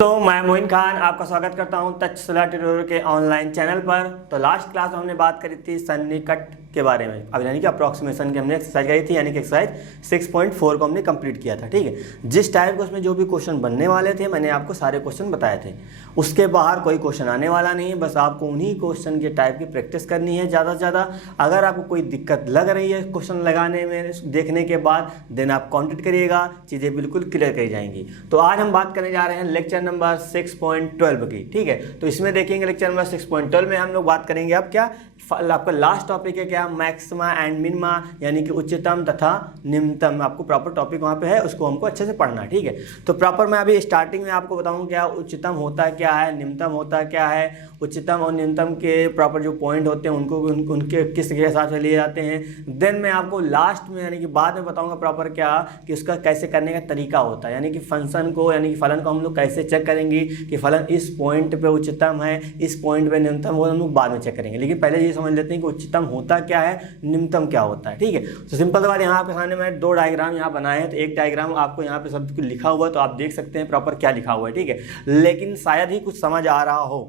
तो मैं मोइन खान आपका स्वागत करता हूं तक्षशिला ट्यूटोरियल के ऑनलाइन चैनल पर। तो लास्ट क्लास में हमने बात करी थी सन्निकट के बारे में, अब यानी कि अप्रॉक्सीमेशन की हमने एक्सरसाइज करी थी, यानी कि एक्सरसाइज 6.4 को हमने कंप्लीट किया था। ठीक है, जिस टाइप के उसमें जो भी क्वेश्चन बनने वाले थे मैंने आपको सारे क्वेश्चन बताए थे, उसके बाहर कोई क्वेश्चन आने वाला नहीं है। बस आपको उन्हीं क्वेश्चन के टाइप की प्रैक्टिस करनी है ज़्यादा से ज़्यादा। अगर आपको कोई दिक्कत लग रही है क्वेश्चन लगाने में देखने के बाद, देन आप कॉन्टेक्ट करिएगा, चीज़ें बिल्कुल क्लियर करी जाएंगी। तो आज हम बात करने जा रहे हैं लेक्चर नंबर 6.12 की। ठीक है, तो इसमें देखेंगे लेक्चर नंबर 6.12 में हम लोग बात करेंगे अब क्या आपका लास्ट टॉपिक है क्या, मैक्सिमा एंड मिनिमा, यानी कि उच्चतम तथा निम्नतम। आपको प्रॉपर टॉपिक वहाँ पे है, उसको हमको अच्छे से पढ़ना है। ठीक है, तो प्रॉपर मैं अभी स्टार्टिंग में आपको बताऊँ क्या उच्चतम होता क्या है, निम्नतम होता क्या है, उच्चतम और निम्नतम के प्रॉपर जो पॉइंट होते हैं उनको उनके किस के हिसाब से लिए जाते हैं। देन मैं आपको लास्ट में यानी कि बाद में बताऊँगा प्रॉपर क्या कि उसका कैसे करने का तरीका होता है, यानी कि फंक्शन को यानी कि फलन को हम लोग कैसे चेक करेंगे कि फलन इस पॉइंट पे उच्चतम है, इस पॉइंट पे निम्नतम, वो हम लोग बाद में चेक करेंगे। लेकिन पहले ये समझ लेते हैं कि उच्चतम होता क्या है, निम्नतम क्या होता है। ठीक है, तो सिंपल सी बात, यहाँ पे सामने मैं दो डायग्राम यहाँ बनाए हैं, तो एक डायग्राम आपको यहाँ पे सब कुछ लिखा हुआ है, तो आप देख सकते हैं प्रॉपर क्या लिखा हुआ है। ठीक है, लेकिन शायद ही कुछ समझ आ रहा हो,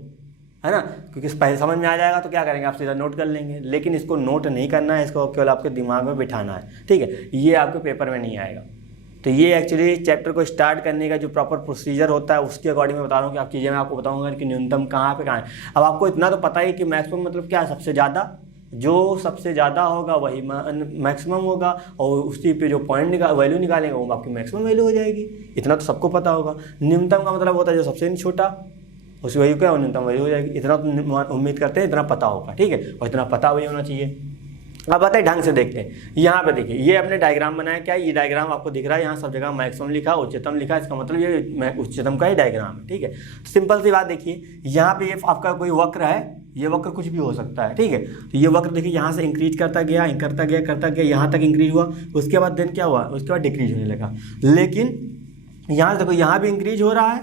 है ना, क्योंकि पहले समझ में आ जाएगा तो क्या करेंगे आप सीधा नोट कर लेंगे, लेकिन इसको नोट नहीं करना है, इसको केवल आपके दिमाग में बिठाना है। ठीक है, ये आपके पेपर में नहीं आएगा। तो ये एक्चुअली चैप्टर को स्टार्ट करने का जो प्रॉपर प्रोसीजर होता है उसके अकॉर्डिंग मैं बता रहा हूँ कि आप चीज़ें मैं आपको बताऊंगा कि न्यूनतम कहाँ पे कहाँ है। अब आपको इतना तो पता ही कि मैक्सिमम मतलब क्या है, सबसे ज़्यादा, जो सबसे ज़्यादा होगा वही मैक्सिमम होगा, और उसी पे जो पॉइंट वैल्यू निकालेंगे वो आपकी मैक्सिमम वैल्यू हो जाएगी। इतना तो सबको पता होगा। निम्नतम का मतलब होता है जो सबसे छोटा, उस वैल्यू क्या न्यूनतम वैल्यू हो जाएगी। इतना तो उम्मीद करते हैं इतना पता होगा। ठीक है, और इतना पता वही होना चाहिए। अब बताए ढंग से देखते हैं। यहाँ पे देखिए, ये अपने डायग्राम बनाया, क्या ये डायग्राम आपको दिख रहा है, यहाँ सब जगह मैक्सिमम लिखा, उच्चतम लिखा, इसका मतलब ये उच्चतम का ही डायग्राम है। ठीक है, तो सिंपल सी बात देखिए, यहाँ पे ये आपका कोई वक्र है, ये वक्र कुछ भी हो सकता है। ठीक है, तो ये वक्र देखिए यहाँ से इंक्रीज करता गया यहाँ तक इंक्रीज हुआ, उसके बाद देन क्या हुआ, उसके बाद डिक्रीज होने लगा। लेकिन यहाँ से देखो, यहाँ भी इंक्रीज हो रहा है,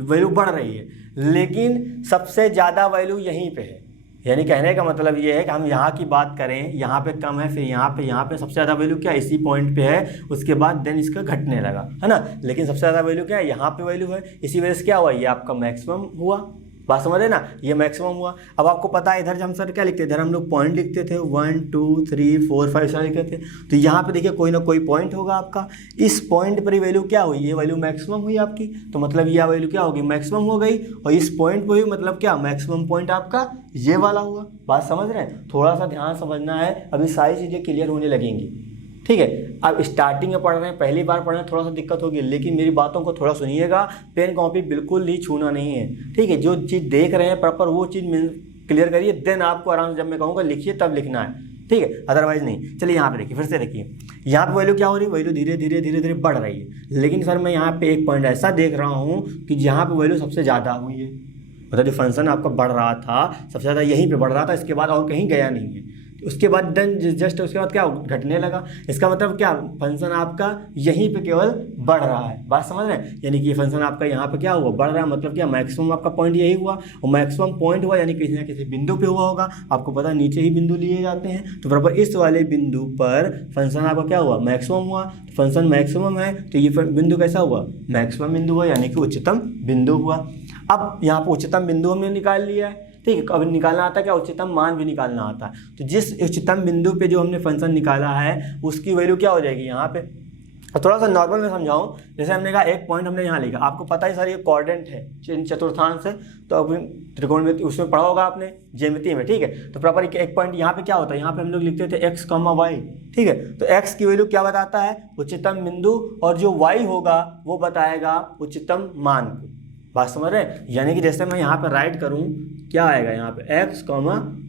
वैल्यू बढ़ रही है, लेकिन सबसे ज़्यादा वैल्यू यहीं पे है। यानी कहने का मतलब ये है कि हम यहाँ की बात करें, यहाँ पे कम है, फिर यहाँ पे सबसे ज़्यादा वैल्यू क्या इसी पॉइंट पे है, उसके बाद देन इसका घटने लगा, है ना। लेकिन सबसे ज़्यादा वैल्यू क्या है, यहाँ पे वैल्यू है, इसी वजह से क्या हुआ, ये आपका मैक्सिमम हुआ। बात समझ रहे ना, ये मैक्सिमम हुआ। अब आपको पता है इधर जब हम सर क्या लिखते थे, इधर हम लोग पॉइंट लिखते थे 1 2 3 4 5 ऐसा लिखते थे। तो यहाँ पे देखिए कोई ना कोई पॉइंट होगा आपका, इस पॉइंट पर ही वैल्यू क्या हुई, ये वैल्यू मैक्सिमम हुई आपकी, तो मतलब ये वैल्यू क्या होगी, मैक्सिमम हो गई। और इस पॉइंट पर हुई मतलब क्या, मैक्सिमम पॉइंट आपका ये वाला हुआ। बात समझ रहे हैं, थोड़ा सा ध्यान समझना है, अभी सारी चीज़ें क्लियर होने लगेंगी। ठीक है, अब स्टार्टिंग में पढ़ रहे हैं, पहली बार पढ़ रहे हैं, थोड़ा सा दिक्कत होगी, लेकिन मेरी बातों को थोड़ा सुनिएगा, पेन कॉपी बिल्कुल ही छूना नहीं है। ठीक है, जो चीज़ देख रहे हैं प्रॉपर वो चीज़ क्लियर करिए, देन आपको आराम से जब मैं कहूँगा लिखिए तब लिखना है। ठीक है, अदरवाइज नहीं। चलिए यहाँ पे देखिए, फिर से देखिए, यहाँ पे वैल्यू क्या हो रही है, वैल्यू धीरे धीरे बढ़ रही है। लेकिन सर मैं यहाँ पे एक पॉइंट ऐसा देख रहा हूँ कि यहाँ पे वैल्यू सबसे ज़्यादा हुई है, मतलब जो फंक्शन आपका बढ़ रहा था सबसे ज़्यादा यहीं पे बढ़ रहा था, इसके बाद और कहीं गया नहीं है। उसके बाद देन जस्ट उसके बाद क्या घटने लगा, इसका मतलब क्या, फंक्शन आपका यहीं पे केवल बढ़ रहा है। बात समझ रहे हैं, यानी कि ये फंक्शन आपका यहाँ पे क्या हुआ, बढ़ रहा है, मतलब क्या, मैक्सिमम आपका पॉइंट यही हुआ, और मैक्सिमम पॉइंट हुआ यानी किसी ना किसी बिंदु पे हुआ होगा। आपको पता है नीचे ही बिंदु लिए जाते हैं, तो बराबर इस वाले बिंदु पर फंक्शन आपका क्या हुआ, मैक्सिमम हुआ। तो फंक्शन मैक्सिमम है तो ये बिंदु कैसा हुआ, मैक्सिमम बिंदु हुआ, यानी कि उच्चतम बिंदु हुआ। अब यहाँ पर उच्चतम बिंदु हमने निकाल लिया है। ठीक है, अब निकालना आता है क्या, उच्चतम मान भी निकालना आता है। तो जिस उच्चतम बिंदु पे जो हमने फंक्शन निकाला है उसकी वैल्यू क्या हो जाएगी यहाँ पे। थोड़ा सा नॉर्मल में समझाऊं, जैसे हमने कहा एक पॉइंट हमने यहाँ लिखा, आपको पता है सर ये क्वाड्रेंट है चतुर्थांश है, तो अब त्रिकोण में उसमें पढ़ा होगा आपने ज्यामिति में। ठीक है, तो प्रॉपर एक पॉइंट यहाँ पे क्या होता है, यहाँ पे हम लोग लिखते थे x, y। ठीक है, तो x की वैल्यू क्या बताता है, उच्चतम बिंदु, और जो y होगा वो बताएगा उच्चतम मान को। बात समझ रहे हैं, यानी कि जैसे मैं यहाँ पर राइट करूँ क्या आएगा, यहाँ पे x,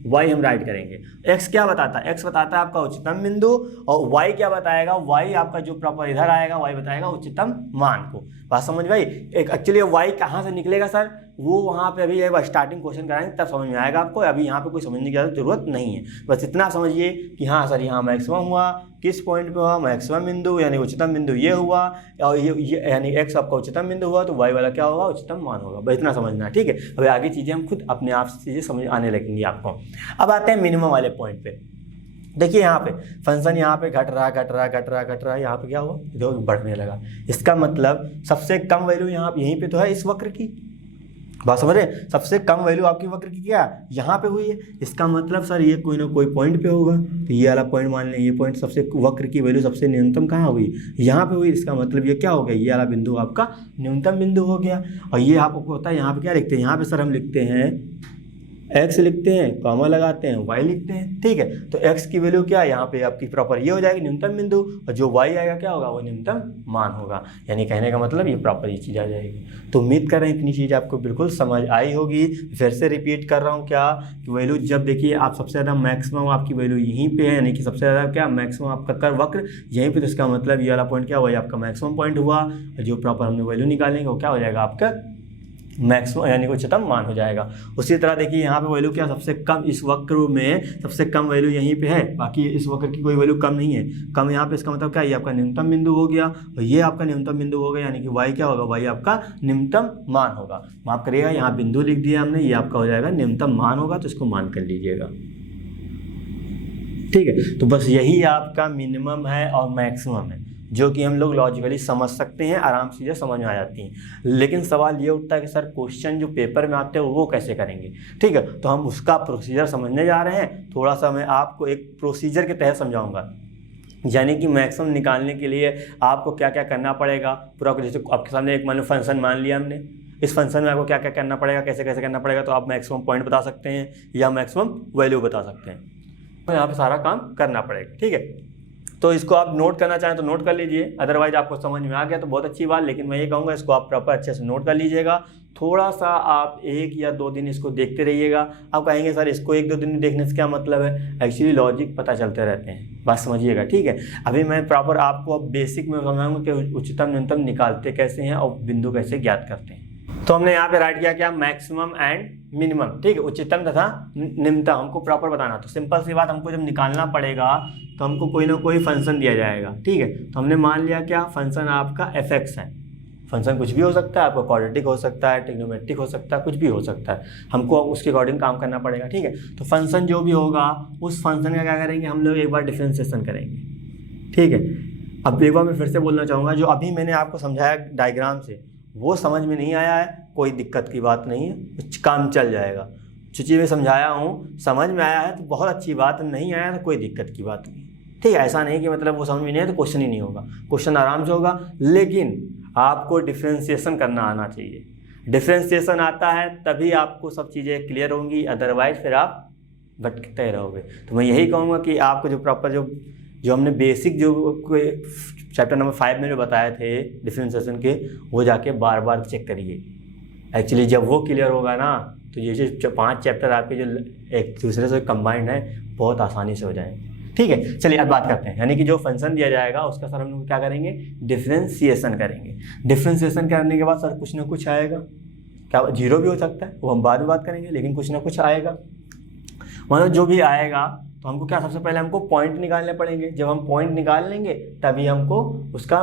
y हम राइट करेंगे। x क्या बताता है, x बताता है आपका उच्चतम बिंदु, और y क्या बताएगा, y आपका जो प्रॉपर इधर आएगा y बताएगा उच्चतम मान को। बात समझ भाई, एक एक्चुअली y कहाँ से निकलेगा सर, वो वहाँ पे अभी एक स्टार्टिंग क्वेश्चन कराएंगे तब समझ में आएगा आपको। अभी यहाँ पे कोई समझने की ज़रूरत नहीं है, बस इतना समझिए कि हाँ सर यहाँ मैक्सिमम हुआ, किस पॉइंट पे हुआ, मैक्सिमम बिंदु यानी उच्चतम बिंदु ये हुआ, और ये यानी x आपका उच्चतम बिंदु हुआ, तो y वाला क्या होगा, उच्चतम मान होगा। बस इतना समझना है। ठीक है, अभी आगे चीज़ें हम खुद अपने आप से चीज़ें समझ आने लगेंगी आपको। अब आते हैं मिनिमम वाले पॉइंट पे। देखिए यहाँ पे फंक्शन यहाँ पे घट रहा है, यहाँ पे क्या हुआ, देखो बढ़ने लगा। इसका मतलब सबसे कम वैल्यू यहाँ यहीं पे तो है इस वक्र की, बात समझ रहे, सबसे कम वैल्यू आपकी वक्र की क्या यहाँ पे हुई है। इसका मतलब सर ये कोई ना कोई पॉइंट पे होगा, तो ये वाला पॉइंट मान लें, ये पॉइंट सबसे वक्र की वैल्यू सबसे न्यूनतम कहाँ हुई, यहाँ पे हुई। इसका मतलब ये क्या हो गया, ये वाला बिंदु आपका न्यूनतम बिंदु हो गया। और ये आपको पता है यहाँ पे क्या लिखते हैं, यहाँ पे सर हम लिखते हैं x लिखते हैं, कॉमा लगाते हैं, y लिखते हैं, ठीक है। तो x की वैल्यू क्या है यहाँ पे आपकी प्रॉपर ये हो जाएगी न्यूनतम बिंदु, और जो y आएगा क्या होगा, वो न्यूनतम मान होगा। यानी कहने का मतलब ये प्रॉपर ये चीज़ आ जाएगी। तो उम्मीद कर रहे हैं इतनी चीज़ आपको बिल्कुल समझ आई होगी। फिर से रिपीट कर रहा हूँ क्या कि वैल्यू जब देखिए आप सबसे ज़्यादा मैक्सिमम आपकी वैल्यू यहीं पे है, यानी कि सबसे ज़्यादा क्या मैक्सिमम आपका कर वक्र यहीं पे, तो इसका मतलब ये वाला पॉइंट क्या हुआ, आपका मैक्सिमम पॉइंट हुआ। जो प्रॉपर हमने वैल्यू निकालेंगे वो क्या हो जाएगा आपका मैक्सिमम, यानी उच्चतम मान हो जाएगा। उसी तरह देखिए यहाँ पे वैल्यू क्या सबसे कम, इस वक्र में सबसे कम वैल्यू यहीं पे है, बाकी इस वक्र की कोई वैल्यू कम नहीं है, कम यहाँ पे। इसका मतलब क्या, ये आपका न्यूनतम बिंदु हो गया, और ये आपका न्यूनतम बिंदु हो गया, यानी कि y क्या होगा, y आपका न्यूनतम मान होगा। माफ करिएगा यहाँ बिंदु लिख दिया हमने, ये आपका हो जाएगा न्यूनतम मान होगा, तो इसको मान कर लीजिएगा, ठीक है। तो बस यही आपका मिनिमम है और मैक्सिमम है, जो कि हम लोग लॉजिकली समझ सकते हैं, आराम से ये समझ में आ जाती हैं। लेकिन सवाल ये उठता है कि सर क्वेश्चन जो पेपर में आते हैं वो कैसे करेंगे, ठीक है। तो हम उसका प्रोसीजर समझने जा रहे हैं। थोड़ा सा मैं आपको एक प्रोसीजर के तहत समझाऊंगा, यानी कि मैक्सिमम निकालने के लिए आपको क्या क्या करना पड़ेगा पूरा। जैसे आपके सामने एक मान लो फंक्शन मान लिया हमने, इस फंक्शन में आपको क्या क्या करना पड़ेगा, कैसे कैसे करना पड़ेगा, तो आप मैक्सिमम पॉइंट बता सकते हैं या मैक्सिमम वैल्यू बता सकते हैं। तो यहाँ पे सारा काम करना पड़ेगा, ठीक है। तो इसको आप नोट करना चाहें तो नोट कर लीजिए, अदरवाइज आपको समझ में आ गया तो बहुत अच्छी बात। लेकिन मैं ये कहूँगा इसको आप प्रॉपर अच्छे से नोट कर लीजिएगा। थोड़ा सा आप 1 या 2 दिन इसको देखते रहिएगा। आप कहेंगे सर इसको 1-2 दिन देखने से क्या मतलब है, एक्चुअली लॉजिक पता चलते रहते हैं, बात समझिएगा, ठीक है। अभी मैं प्रॉपर आपको अब बेसिक में समझाऊंगा कि उच्चतम न्यूनतम निकालते कैसे हैं और बिंदु कैसे ज्ञात करते हैं। तो हमने यहाँ पे राइट किया क्या, मैक्सिमम एंड मिनिमम, ठीक है, उच्चतम तथा निम्नतम हमको प्रॉपर बताना। तो सिंपल सी बात, हमको जब निकालना पड़ेगा तो हमको कोई ना कोई फंक्शन दिया जाएगा, ठीक है। तो हमने मान लिया क्या, फंक्शन आपका f(x) है। फंक्शन कुछ भी हो सकता है, आपका क्वाड्रेटिक हो सकता है, ट्रिग्नोमेट्रिक हो सकता है, कुछ भी हो सकता है, हमको उसके अकॉर्डिंग काम करना पड़ेगा, ठीक है। तो फंक्शन जो भी होगा उस फंक्शन का क्या करेंगे हम लोग, एक बार डिफरेंशिएशन करेंगे, ठीक है। अब एक बार मैं फिर से बोलना चाहूँगा, जो अभी मैंने आपको समझाया डायग्राम से वो समझ में नहीं आया है, कोई दिक्कत की बात नहीं है, काम चल जाएगा। जो चीज़ मैं समझाया हूँ समझ में आया है तो बहुत अच्छी बात, नहीं आया तो कोई दिक्कत की बात नहीं, ठीक है। ऐसा नहीं कि मतलब वो समझ में नहीं है तो क्वेश्चन ही नहीं होगा, क्वेश्चन आराम से होगा। लेकिन आपको डिफ्रेंशिएशन करना आना चाहिए, डिफ्रेंशिएशन आता है तभी आपको सब चीज़ें क्लियर होंगी, अदरवाइज फिर आप भटकते रहोगे। तो मैं यही कहूँगा कि आपको जो प्रॉपर जो हमने बेसिक जो चैप्टर नंबर 5 में जो बताए थे डिफरेंशिएशन के, वो जाके बार बार चेक करिए। एक्चुअली जब वो क्लियर होगा ना तो ये जो 5 चैप्टर आपके जो एक दूसरे से कंबाइंड है बहुत आसानी से हो जाएंगे, ठीक है। चलिए अब बात करते हैं, यानी कि जो फंक्शन दिया जाएगा उसका सर हम लोग क्या करेंगे, डिफरेंशिएशन करेंगे। डिफरेंशिएशन करने के बाद सर कुछ ना कुछ आएगा, क्या जीरो भी हो सकता है, वो हम बाद में बात करेंगे, लेकिन कुछ ना कुछ आएगा। मतलब जो भी आएगा तो हमको क्या, सबसे पहले हमको पॉइंट निकालने पड़ेंगे। जब हम पॉइंट निकाल लेंगे तभी हमको उसका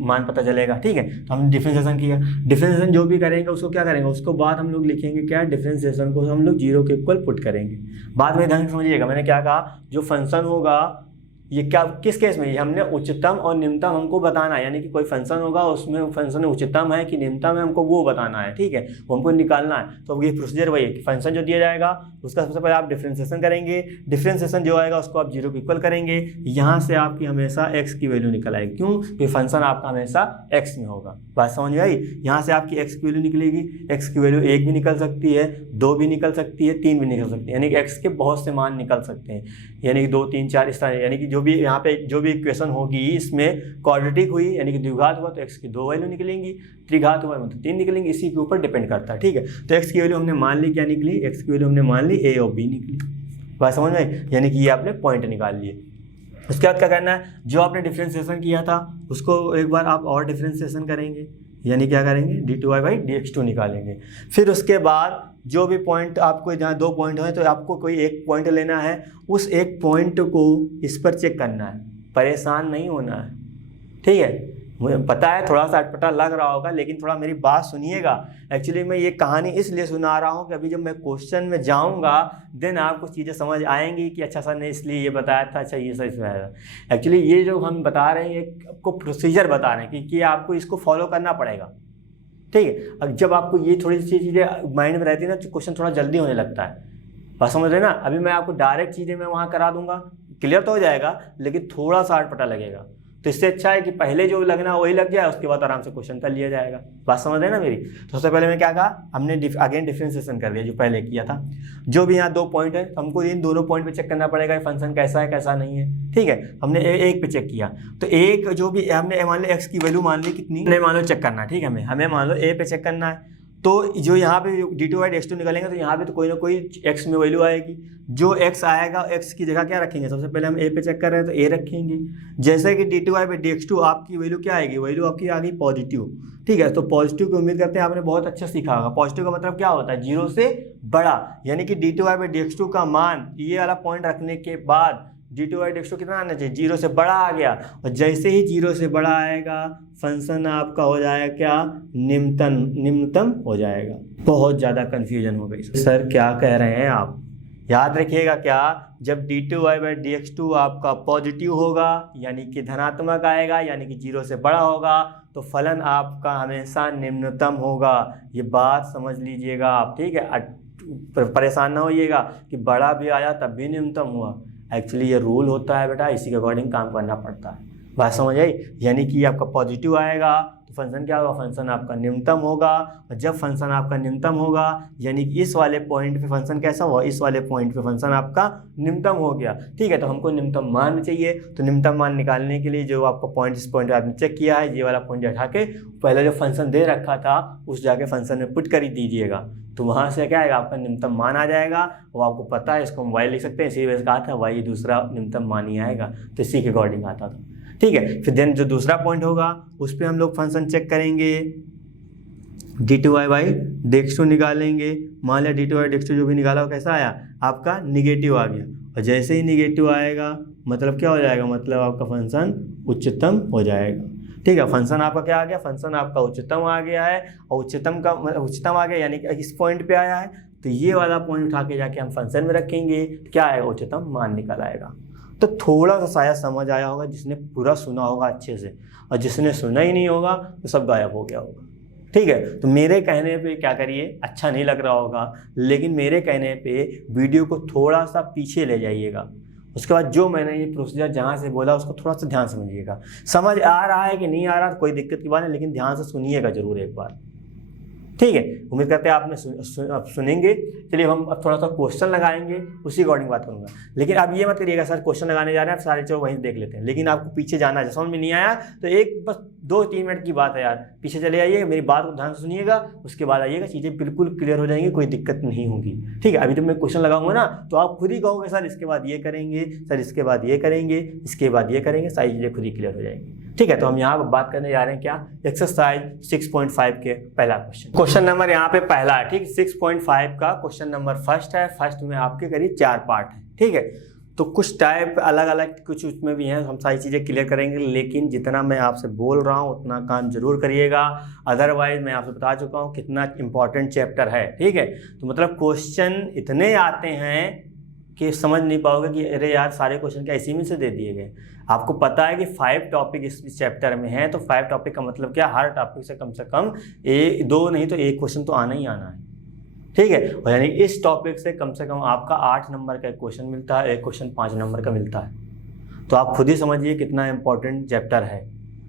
मान पता चलेगा, ठीक है। तो हमने डिफरेंशिएशन किया, डिफरेंशिएशन जो भी करेंगे उसको क्या करेंगे, उसको बाद हम लोग लिखेंगे क्या, डिफरेंशिएशन को हम लोग 0 के इक्वल पुट करेंगे। बाद में ध्यान समझिएगा, मैंने क्या कहा, जो फंक्शन होगा ये क्या, किस केस में, ये हमने उच्चतम और निम्नतम हमको बताना है। यानी कि कोई फंक्शन होगा उसमें फंक्शन उच्चतम है कि निम्नतम है, हमको वो बताना है, ठीक है, वो हमको निकालना है। तो ये प्रोसीजर वही है कि फंक्शन जो दिया जाएगा उसका सबसे पहले आप डिफरेंशिएशन करेंगे, डिफरेंशिएशन जो आएगा उसको आप 0 को इक्वल करेंगे। यहाँ से आपकी हमेशा x की वैल्यू निकल आएगी, क्यों, क्योंकि फंक्शन आपका हमेशा x में होगा। बात समझ में आई, यहाँ से आपकी x की वैल्यू निकलेगी, x की वैल्यू 1 भी निकल सकती है, 2 भी निकल सकती है, 3 भी निकल सकती है, यानी कि x के बहुत से मान निकल सकते हैं, यानी कि 2, 3, 4 इस तरह। यानी कि जो भी यहाँ पे जो भी इक्वेशन होगी इसमें क्वाड्रेटिक हुई यानी कि द्विघात हुआ तो x की 2 वैल्यू निकलेंगी, त्रिघात हुआ मतलब 3 निकलेंगी, इसी के ऊपर डिपेंड करता है, ठीक है। तो x की वैल्यू हमने मान ली, क्या निकली, x की वैल्यू हमने मान ली a और b निकली। बात समझ में, यानी कि ये आपने पॉइंट निकाल लिए। उसके बाद क्या करना है, जो आपने डिफरेंशिएशन किया था उसको एक बार आप और डिफरेंशिएशन करेंगे, यानी क्या करेंगे, d2y/dx2 निकालेंगे। फिर उसके बाद जो भी पॉइंट आपको, जहाँ 2 पॉइंट हैं तो आपको कोई एक पॉइंट लेना है, उस एक पॉइंट को इस पर चेक करना है, परेशान नहीं होना है, ठीक है। मुझे पता है थोड़ा सा अटपटा लग रहा होगा, लेकिन थोड़ा मेरी बात सुनिएगा। एक्चुअली मैं ये कहानी इसलिए सुना रहा हूँ कि अभी जब मैं क्वेश्चन में जाऊँगा देन आपको चीज़ें समझ आएंगी कि अच्छा सर ने इसलिए ये बताया था, अच्छा ये सर इसमें आएगा। एक्चुअली ये जो हम बता रहे हैं ये आपको प्रोसीजर बता रहे हैं कि आपको इसको फॉलो करना पड़ेगा, ठीक है। अब जब आपको ये थोड़ी सी चीज़ें माइंड में रहती है ना तो क्वेश्चन थोड़ा जल्दी होने लगता है, बात समझ रहे ना। अभी मैं आपको डायरेक्ट चीज़ें मैं वहाँ करा दूंगा, क्लियर तो हो जाएगा, लेकिन थोड़ा सा अटपटा लगेगा। तो इससे अच्छा है कि पहले जो लगना वही लग जाए, उसके बाद आराम से क्वेश्चन कर लिया जाएगा। बात समझ रहे ना मेरी। तो सबसे पहले मैं क्या कहा, हमने अगेन डिफरेंशिएशन कर दिया जो पहले किया था। जो भी यहाँ 2 पॉइंट है तो हमको इन दोनों पॉइंट पे चेक करना पड़ेगा फंक्शन कैसा है कैसा नहीं है, ठीक है। हमने एक पे चेक किया तो एक जो भी हमने मान लो एक्स की वैल्यू मान ली कितनी, हमने मान लो चेक करना है, ठीक है। हमें मान लो ए पे चेक करना है, तो जो यहाँ पे d2/x2 निकालेंगे तो यहाँ पे तो कोई ना कोई x में वैल्यू आएगी। जो x आएगा x की जगह क्या रखेंगे, सबसे पहले हम a पे चेक कर रहे हैं तो a रखेंगे। जैसे कि d2/dx2 आपकी वैल्यू क्या आएगी, वैल्यू आपकी आ गई पॉजिटिव, ठीक है। तो पॉजिटिव की उम्मीद करते हैं आपने बहुत अच्छा सीखा होगा। पॉजिटिव का मतलब क्या होता है, 0 से बड़ा, यानी कि d2/dx2 का मान ये वाला पॉइंट रखने के बाद d2/dx2 कितना आना चाहिए, 0 से बड़ा आ गया। और जैसे ही 0 से बड़ा आएगा फंक्शन आपका हो जाएगा क्या, निम्नतम हो जाएगा। बहुत ज़्यादा कन्फ्यूजन हो गई सर क्या कह रहे हैं आप। याद रखिएगा क्या, जब d2/dx2 आपका पॉजिटिव होगा यानी कि धनात्मक आएगा, यानी कि 0 से बड़ा होगा, तो फलन आपका हमेशा निम्नतम होगा। ये बात समझ लीजिएगा आप, ठीक है। परेशान ना होइएगा कि बड़ा भी आया तब भी निम्नतम हुआ। एक्चुअली ये रूल होता है बेटा, इसी के अकॉर्डिंग काम करना पड़ता है। बात समझ आई। यानी कि आपका पॉजिटिव आएगा तो फंक्शन क्या होगा, फंक्शन आपका निम्नतम होगा। और जब फंक्शन आपका निम्नतम होगा यानी कि इस वाले पॉइंट पे फंक्शन कैसा हुआ, इस वाले पॉइंट पे फंक्शन आपका निम्नतम हो गया, ठीक है। तो हमको निम्नतम मान चाहिए, तो निम्नतम मान निकालने के लिए जो आपका पॉइंट, इस पॉइंट पे आपने चेक किया है, ये वाला पॉइंट हटा के पहले जो फंक्शन दे रखा था उस जाके फंक्शन में पुट कर ही दीजिएगा। तो वहाँ से क्या आएगा, आपका निम्नतम मान आ जाएगा। वो आपको पता है, इसको हम वाई लिख सकते हैं, इसी वजह से कहा था वाई दूसरा निम्नतम मान ही आएगा, तो इसी के अकॉर्डिंग आता था, ठीक है। फिर देन जो दूसरा पॉइंट होगा उस पर हम लोग फंक्शन चेक करेंगे, d2/dx2 निकालेंगे। मान लिया d2/dx2 जो भी निकाला वो कैसा आया, आपका निगेटिव आ गया। और जैसे ही निगेटिव आएगा मतलब क्या हो जाएगा, मतलब आपका फंक्शन उच्चतम हो जाएगा, ठीक है। फंक्शन आपका क्या आ गया, फंक्शन आपका उच्चतम आ गया है। और उच्चतम आ गया यानी कि इस पॉइंट पे आया है, तो ये वाला पॉइंट उठा के जाके हम फंक्शन में रखेंगे, क्या आएगा, उच्चतम मान निकल आएगा। तो थोड़ा सा शायद समझ आया होगा जिसने पूरा सुना होगा अच्छे से, और जिसने सुना ही नहीं होगा तो सब गायब हो गया होगा, ठीक है। तो मेरे कहने पे क्या करिए, अच्छा नहीं लग रहा होगा लेकिन मेरे कहने पे वीडियो को थोड़ा सा पीछे ले जाइएगा। उसके बाद जो मैंने ये प्रोसीजर जहाँ से बोला उसको थोड़ा सा ध्यान समझिएगा। समझ आ रहा है कि नहीं आ रहा कोई दिक्कत की बात नहीं, लेकिन ध्यान से सुनिएगा जरूर एक बार, ठीक है। उम्मीद करते हैं आपने सुनेंगे। चलिए हम अब थोड़ा सा क्वेश्चन लगाएंगे, उसी अकॉर्डिंग बात करूंगा। लेकिन अब ये मत करिएगा सर क्वेश्चन लगाने जा रहे हैं, आप सारे चलो वहीं देख लेते हैं, लेकिन आपको पीछे जाना है। समझ में नहीं आया तो एक बस 2-3 मिनट की बात है यार, पीछे चले आइए, मेरी बात को ध्यान से सुनिएगा, उसके बाद आइएगा, चीज़ें बिल्कुल क्लियर हो जाएंगी, कोई दिक्कत नहीं होगी, ठीक है। अभी जब मैं क्वेश्चन लगाऊंगा ना तो आप खुद ही कहोगे सर इसके बाद ये करेंगे, सर इसके बाद ये करेंगे, इसके बाद ये करेंगे, सारी चीज़ें खुद ही क्लियर हो जाएंगी, ठीक है। तो हम यहाँ पर बात करने जा रहे हैं क्या, एक्सरसाइज 6.5 के पहला क्वेश्चन नंबर यहाँ पे पहला है, ठीक। 6.5 का क्वेश्चन नंबर फर्स्ट है। फर्स्ट में आपके करीब 4 पार्ट है, ठीक है। तो कुछ टाइप अलग अलग कुछ उसमें भी हैं, हम सारी चीज़ें क्लियर करेंगे, लेकिन जितना मैं आपसे बोल रहा हूँ उतना काम जरूर करिएगा। अदरवाइज मैं आपसे बता चुका हूँ कितना इंपॉर्टेंट चैप्टर है, ठीक है। तो मतलब क्वेश्चन इतने आते हैं कि समझ नहीं पाओगे कि अरे यार सारे क्वेश्चन क्या इसी में से दे दिए गए। आपको पता है कि 5 टॉपिक इस चैप्टर में है, तो 5 टॉपिक का मतलब क्या, हर टॉपिक से कम 2 नहीं तो 1 क्वेश्चन तो आना ही आना है, ठीक है। और यानी इस टॉपिक से कम आपका 8 नंबर का एक क्वेश्चन मिलता है, एक क्वेश्चन 5 नंबर का मिलता है। तो आप खुद ही समझिए कितना इंपॉर्टेंट चैप्टर है,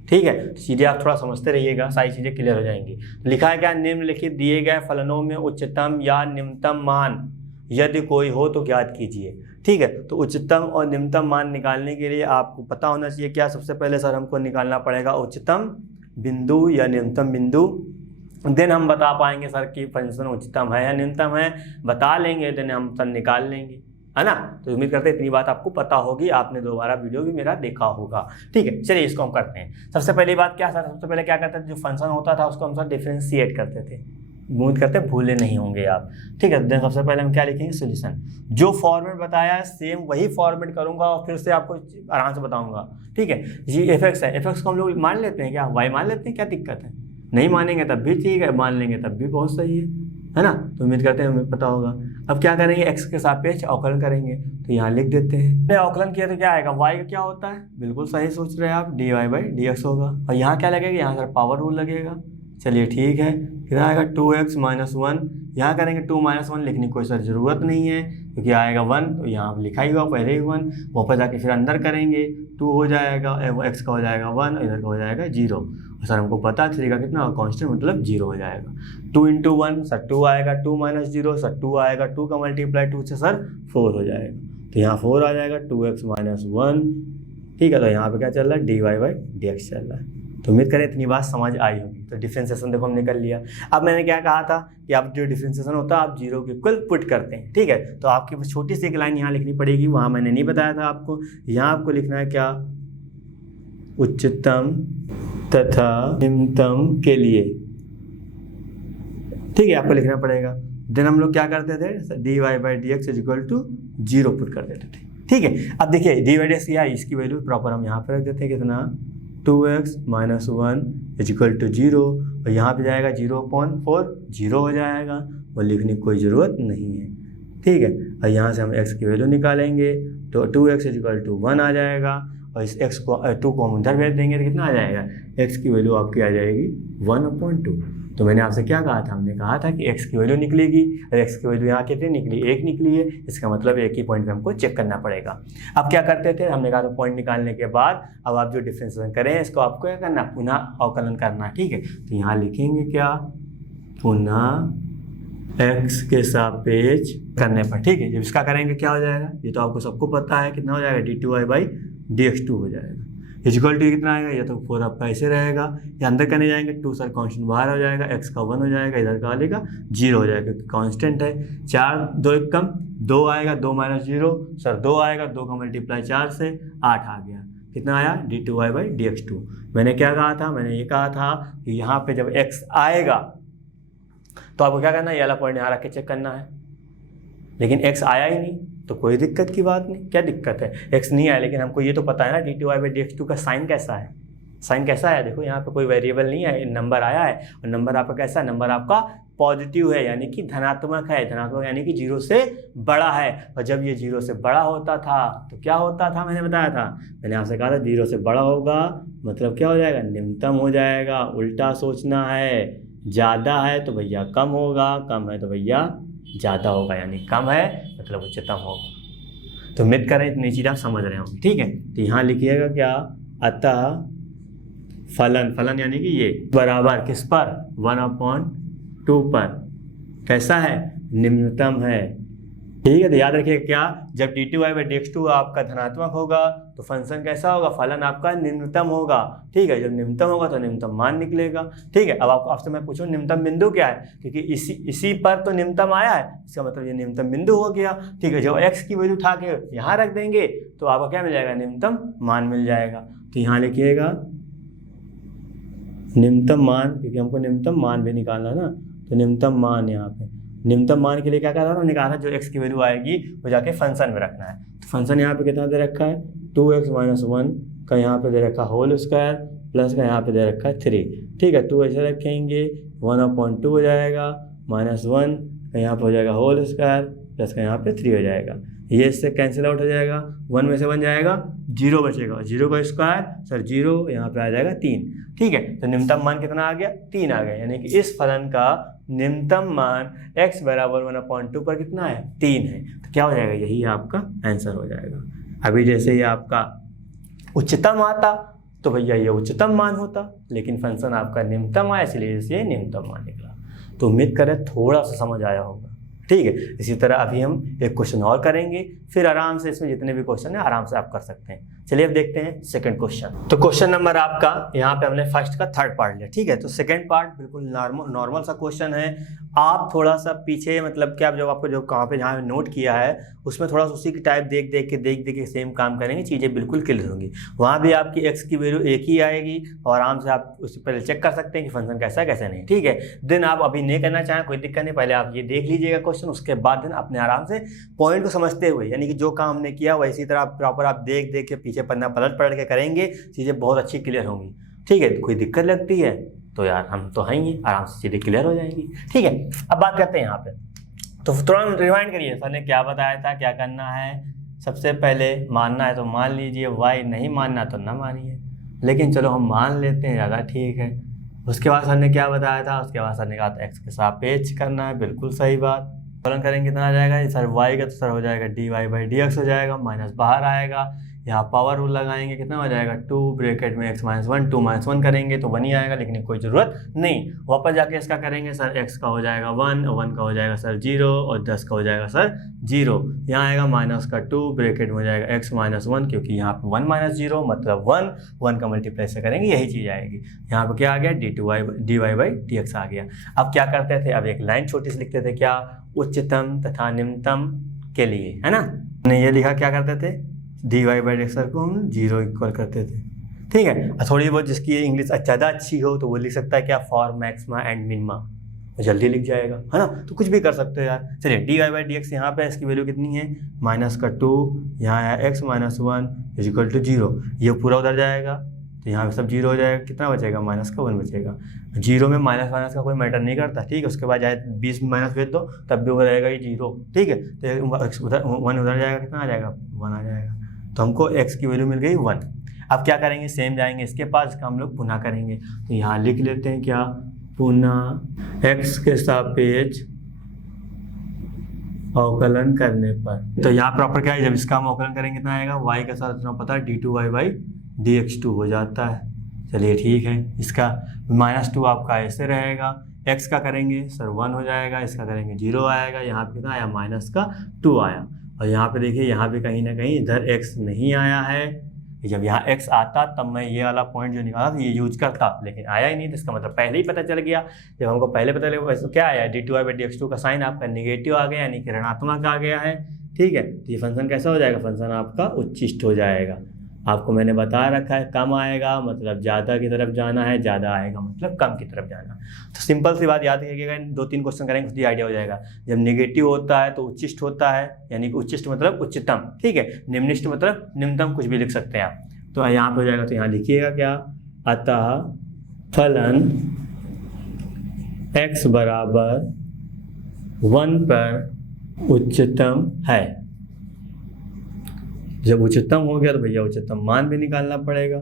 ठीक है। तो चीज़ें आप थोड़ा समझते रहिएगा, सारी चीज़ें क्लियर हो जाएंगी। लिखा है क्या, निम्नलिखित दिए गए फलनों में उच्चतम या निम्नतम मान यदि कोई हो तो ज्ञात कीजिए, ठीक है। तो उच्चतम और निम्नतम मान निकालने के लिए आपको पता होना चाहिए क्या, सबसे पहले सर हमको निकालना पड़ेगा उच्चतम बिंदु या निम्नतम बिंदु। देन हम बता पाएंगे सर कि फंक्शन उच्चतम है या निम्नतम है, बता लेंगे देन हम सर निकाल लेंगे, है ना। तो उम्मीद करते हैं इतनी बात आपको पता होगी, आपने दोबारा वीडियो भी मेरा देखा होगा, ठीक है। चलिए इसको हम करते हैं। सबसे पहली बात क्या सर, सबसे पहले क्या करते थे, जो फंक्शन होता था उसको हम सर डिफरेंशिएट करते थे, उम्मीद करते हैं भूले नहीं होंगे आप। ठीक है, देन सबसे पहले हम क्या लिखेंगे, सोल्यूशन। जो फॉर्मेट बताया है सेम वही फॉर्मेट करूंगा और फिर से आपको आराम से बताऊंगा। ठीक है, ये एफ एक्स है, एफ एक्स को हम लोग मान लेते हैं क्या, वाई मान लेते हैं, क्या दिक्कत है? नहीं मानेंगे तब भी ठीक है, मान लेंगे तब भी बहुत सही है ना। तो उम्मीद करते हैं हमें पता होगा। अब क्या करेंगे, एक्स के सापेक्ष अवकलन करेंगे, तो यहाँ लिख देते हैं। अवकलन किया तो क्या आएगा, वाई का क्या होता है, बिल्कुल सही सोच रहे हैं आप, d Y by D x होगा। और यहाँ क्या लगेगा, यहाँ सर पावर रूल लगेगा। चलिए ठीक है, फिर आएगा 2x माइनस 1, यहाँ करेंगे 2 माइनस 1 लिखने की कोई सर ज़रूरत नहीं है क्योंकि आएगा 1, तो यहाँ लिखा ही हुआ पहले ही 1, वापस जाके फिर अंदर करेंगे 2 हो जाएगा, x का हो जाएगा 1 और इधर का हो जाएगा 0। और सर हमको पता है 3 का कितना कॉन्स्टेंट मतलब 0 हो जाएगा। 2 × 1 सर 2 आएगा, 2 माइनस 0 सर 2 आएगा, 2 का मल्टीप्लाई 2 से सर 4 हो जाएगा, तो यहाँ 4 आ जाएगा, 2x माइनस 1। ठीक है, तो यहाँ पे क्या चल रहा है, d Y by D x चल रहा है। तो उम्मीद करें इतनी बात समझ आई होगी। तो डिफरेंशिएशन देखो हमने कर लिया। अब मैंने क्या कहा था कि आप जो डिफरेंशिएशन होता है आप जीरो के इक्वल पुट करते हैं। ठीक है, तो आपकी छोटी सी एक लाइन यहाँ लिखनी पड़ेगी, वहाँ मैंने नहीं बताया था आपको। यहाँ आपको लिखना है क्या, उच्चतम तथा निम्नतम के लिए। ठीक है, आपको लिखना पड़ेगा। देन हम लोग क्या करते थे, d Y by D x is equal to 0 put कर देते थे। ठीक है, अब देखिए डी वाई डी एक्स क्या है, इसकी वैल्यू प्रॉपर हम यहाँ पर रख देते हैं, कितना 2x minus 1 is equal to 0, और यहाँ पे जाएगा 0/4 0 हो जाएगा, और लिखने की कोई ज़रूरत नहीं है। ठीक है, और यहाँ से हम x की वैल्यू निकालेंगे तो 2x इज इक्वल टू 1 आ जाएगा, और इस x को 2 को हम उधर भेज देंगे तो कितना आ जाएगा, x की वैल्यू आपकी आ जाएगी 1/2। तो मैंने आपसे क्या कहा था, हमने कहा था कि x की वैल्यू निकलेगी, और x की वैल्यू यहाँ कितनी निकली, 1 निकली है। इसका मतलब एक ही पॉइंट पे हमको चेक करना पड़ेगा। अब क्या करते थे, हमने कहा था पॉइंट निकालने के बाद अब आप जो डिफरेंशिएशन करें इसको आपको क्या करना, पुनः अवकलन करना। ठीक है, तो यहाँ लिखेंगे क्या, पुनः x के सापेक्ष करने पर। ठीक है, जब इसका करेंगे क्या हो जाएगा, ये तो आपको सबको पता है, कितना हो जाएगा, d2y बाई dx2 हो जाएगा। इक्वल टू कितना आएगा, या तो 4 आपका ऐसे रहेगा, या अंदर करने जाएंगे 2 सर कांस्टेंट बाहर हो जाएगा, x का 1 हो जाएगा, इधर का वाले का 0 हो जाएगा क्योंकि कांस्टेंट है। 4 2 1 कम 2 आएगा, 2 माइनस 0 सर 2 आएगा, 2 का मल्टीप्लाई 4 से 8 आ गया, कितना आया, d2y बाई dx2। मैंने क्या कहा था, मैंने ये कहा था कि यहाँ पे जब x आएगा तो आपको क्या करना है, ये वाला पॉइंट यहाँ रख के चेक करना है। लेकिन x आया ही नहीं तो कोई दिक्कत की बात नहीं। क्या दिक्कत है, x नहीं आया, लेकिन हमको ये तो पता है ना d2y बाई dx2 का साइन कैसा है। साइन कैसा है, देखो यहाँ पे कोई वेरिएबल नहीं है, नंबर आया है, और नंबर आपका कैसा है, नंबर आपका पॉजिटिव है, यानी कि धनात्मक है। धनात्मक यानी कि 0 से बड़ा है, और जब ये 0 से बड़ा होता था तो क्या होता था, मैंने बताया था, मैंने आपसे कहा था 0 से बड़ा होगा मतलब क्या हो जाएगा, निम्नतम हो जाएगा। उल्टा सोचना है, ज़्यादा है तो भैया कम होगा, कम है तो भैया ज़्यादा होगा, यानी कम है मतलब उच्चतम होगा। तो उम्मीद करें इतनी चीज़ आप समझ रहे होंगे। ठीक है, तो यहाँ लिखिएगा क्या, अतः फलन, फलन यानी कि ये बराबर किस पर, 1/2 पर, कैसा है, निम्नतम है। ठीक है, तो याद रखिए क्या, जब d2y बाई dx2 आपका धनात्मक होगा तो फंक्शन कैसा होगा, फलन आपका निम्नतम होगा। ठीक है, जब निम्नतम होगा तो निम्नतम मान निकलेगा। ठीक है, अब आपसे मैं पूछूं निम्नतम बिंदु क्या है, क्योंकि इसी पर तो निम्नतम आया है, इसका मतलब ये निम्नतम बिंदु हो गया। ठीक है, जब x की वैल्यू उठा के यहाँ रख देंगे तो आपका क्या मिल जाएगा, निम्नतम मान मिल जाएगा। तो यहाँ लिखिएगा निम्नतम मान, क्योंकि हमको निम्नतम मान भी निकालना है ना, तो निम्नतम मान, यहाँ पे निम्नतम मान के लिए क्या करा था, हमने कहा था जो x की वैल्यू आएगी वो जाके फंक्शन में रखना है। तो फंक्शन यहाँ पे कितना दे रखा है, 2x माइनस 1 का यहाँ पे दे रखा होल स्क्वायर, प्लस का यहाँ पे दे रखा है 3। ठीक है, 2 ऐसे रखेंगे, 1/2 हो जाएगा, माइनस 1 का यहाँ पे हो जाएगा होल स्क्वायर, प्लस का यहाँ पे 3 हो जाएगा। ये इससे कैंसिल आउट हो जाएगा, 1 में से 1 जाएगा, 0 बचेगा, 0 का स्क्वायर सर 0, यहाँ पे आ जाएगा 3। ठीक है, तो निम्नतम मान कितना आ गया, 3 आ गया, यानी कि इस फलन का निम्नतम मान x बराबर 1/2 पर कितना है, 3 है। तो क्या हो जाएगा, यही आपका आंसर हो जाएगा। अभी जैसे ये आपका उच्चतम आता तो भैया ये उच्चतम मान होता, लेकिन फंक्शन आपका निम्नतम आया इसलिए इसे निम्नतम मान निकला। तो उम्मीद करें थोड़ा सा समझ आया होगा, ठीक है। इसी तरह अभी हम एक क्वेश्चन और करेंगे, फिर आराम से इसमें जितने भी क्वेश्चन हैं आराम से आप कर सकते हैं। चलिए अब देखते हैं सेकंड क्वेश्चन। तो क्वेश्चन नंबर आपका यहाँ पे हमने फर्स्ट का थर्ड पार्ट लिया, ठीक है। तो सेकंड पार्ट बिल्कुल नॉर्मल सा क्वेश्चन है। आप थोड़ा सा पीछे मतलब कि आप जब आपको जो कहाँ पे जहाँ नोट किया है उसमें थोड़ा सा उसी की टाइप देख देख के सेम काम करेंगे, चीज़ें बिल्कुल क्लियर होंगी। वहाँ भी आपकी एक्स की वैल्यू एक ही आएगी और आराम से आप उससे पहले चेक कर सकते हैं कि फंक्शन कैसा है कैसा नहीं, ठीक है। देन आप अभी नहीं करना चाहें कोई दिक्कत नहीं, पहले आप ये देख लीजिएगा क्वेश्चन, उसके बाद देन अपने आराम से पॉइंट को समझते हुए, यानी कि जो काम हमने किया वैसी तरह आप प्रॉपर आप देख देख के पीछे पन्ना पलट के करेंगे, चीज़ें बहुत अच्छी क्लियर होंगी, ठीक है। कोई दिक्कत लगती है तो यार हम तो हैं ही, आराम से चीज़ें क्लियर हो जाएंगी, ठीक है। अब बात करते हैं यहाँ पे, तो थोड़ा रिवाइंड करिए, सर ने क्या बताया था, क्या करना है। सबसे पहले मानना है तो मान लीजिए, वाई नहीं मानना तो ना मानिए, लेकिन चलो हम मान लेते हैं, ज़्यादा ठीक है। उसके बाद सर ने क्या बताया था, उसके बाद सर ने कहा था एक्स के सापेक्ष करना है, बिल्कुल सही बात। फलन करेंगे कितना आ जाएगा सर, वाई का तो सर हो जाएगा d Y by D x हो जाएगा, माइनस बाहर आएगा, यहाँ पावर रूल लगाएंगे, कितना हो जाएगा 2 ब्रैकेट में x माइनस 1, 2 माइनस 1 करेंगे तो 1 ही आएगा, लेकिन कोई ज़रूरत नहीं। वापस जाके इसका करेंगे सर, x का हो जाएगा 1 और 1 का हो जाएगा सर 0 और 10 का हो जाएगा सर 0। यहाँ आएगा माइनस का 2 ब्रैकेट में हो जाएगा x माइनस 1, क्योंकि यहाँ पे 1 माइनस 0 मतलब 1 का मल्टीप्लाई से करेंगे यही चीज़ आएगी। यहाँ पे क्या आ गया, D Y by D X आ गया। अब क्या करते थे, अब एक लाइन छोटी सी लिखते थे, क्या, उच्चतम तथा निम्नतम के लिए, है ना। हमने ये लिखा, क्या करते थे, डी वाई बाई एक्स को हम 0 इक्वल करते थे, ठीक है। थोड़ी बहुत जिसकी इंग्लिश ज़्यादा अच्छी हो तो वो लिख सकता है क्या, फॉर मैक्सिमा एंड मिनिमा, जल्दी लिख जाएगा, है ना। तो कुछ भी कर सकते हो यार। चलिए d Y by D x यहाँ पे इसकी वैल्यू कितनी है, माइनस का 2, यहाँ है x minus 1 is equal to 0, ये पूरा उधर जाएगा तो यहाँ पे सब 0 हो जाएगा, कितना बचेगा, माइनस का 1 बचेगा। 0 में माइनस माइनस का कोई मैटर नहीं करता, ठीक है। उसके बाद चाहे 20 माइनस भेज दो तब भी वो रहेगा ये 0, ठीक है। तो उधर 1 उधर जाएगा, कितना आ जाएगा, 1 आ जाएगा। तो हमको x की वैल्यू मिल गई 1। अब क्या करेंगे, सेम जाएंगे इसके पास, इसका हम लोग पुनः करेंगे। तो यहाँ लिख लेते हैं क्या, पुनः x के सापेक्ष अवकलन करने पर। तो यहाँ प्रॉपर क्या है, जब इसका हम अवकलन करेंगे कितना आएगा, y के साथ इतना पता है d2y बाई dx2 हो जाता है। चलिए ठीक है, इसका -2 आपका ऐसे रहेगा। x का करेंगे सर 1 हो जाएगा, इसका करेंगे 0 आएगा, यहाँ पे कितना आया, माइनस का 2 आया। और यहाँ पे देखिए, यहाँ पे कहीं ना कहीं इधर x नहीं आया है। जब यहाँ x आता तब मैं ये वाला पॉइंट जो निकाला था ये यूज करता, लेकिन आया ही नहीं, तो इसका मतलब पहले ही पता चल गया। जब हमको पहले पता चलेगा वैसे क्या आया, d2y बाई dx2 का साइन आपका नेगेटिव आ गया, यानी कि ऋणात्मक आ गया है, ठीक है। तो ये फंक्शन कैसा हो जाएगा, फंक्शन आपका उच्चिष्ट हो जाएगा। आपको मैंने बता रखा है, कम आएगा मतलब ज़्यादा की तरफ जाना है, ज़्यादा आएगा मतलब कम की तरफ जाना। तो सिंपल सी बात याद रखिएगा, 2-3 क्वेश्चन करेंगे खुद ही आइडिया हो जाएगा। जब नेगेटिव होता है तो उच्चिष्ट होता है, यानी कि उच्चिष्ट मतलब उच्चतम, ठीक है। निम्निष्ट मतलब निम्नतम, कुछ भी लिख सकते हैं आप। तो यहाँ पे हो जाएगा, तो यहाँ लिखिएगा क्या, अतः फलन x बराबर 1 पर उच्चतम है। जब उच्चतम हो गया तो भैया उच्चतम मान भी निकालना पड़ेगा।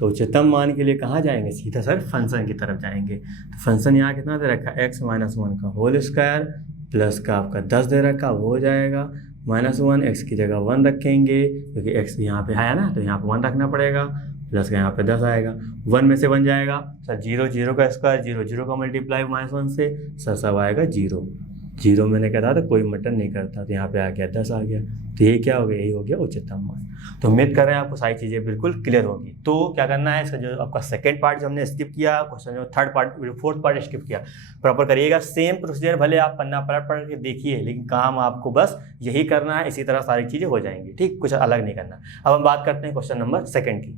तो उच्चतम मान के लिए कहाँ जाएंगे, सीधा सर फंक्शन की तरफ जाएंगे। तो फंक्शन यहाँ कितना दे रखा है, x माइनस 1 का होल स्क्वायर प्लस का आपका 10 दे रखा, वो हो जाएगा -1, x की जगह 1 रखेंगे क्योंकि x यहाँ पे आया ना, तो यहाँ पे 1 रखना पड़ेगा, प्लस का यहाँ पे 10 आएगा। 1 में से 1 जाएगा सर, 0 का स्क्वायर 0 का मल्टीप्लाई -1 से सर सब आएगा 0 मैंने कहा था कोई मटर नहीं करता, तो यहाँ पे आ गया 10 आ गया। तो ये क्या हो गया, यही हो गया उच्चतम मान। तो उम्मीद कर रहे हैं आपको सारी चीज़ें बिल्कुल क्लियर होगी। तो क्या करना है, इसका जो आपका सेकंड पार्ट जो हमने स्किप किया, क्वेश्चन जो third part fourth part skip किया, प्रॉपर करिएगा। सेम प्रोसीजर भले आप पन्ना पढ़ के देखिए, लेकिन काम आपको बस यही करना है, इसी तरह सारी चीज़ें हो जाएंगी, ठीक, कुछ अलग नहीं करना। अब हम बात करते हैं क्वेश्चन नंबर सेकेंड की।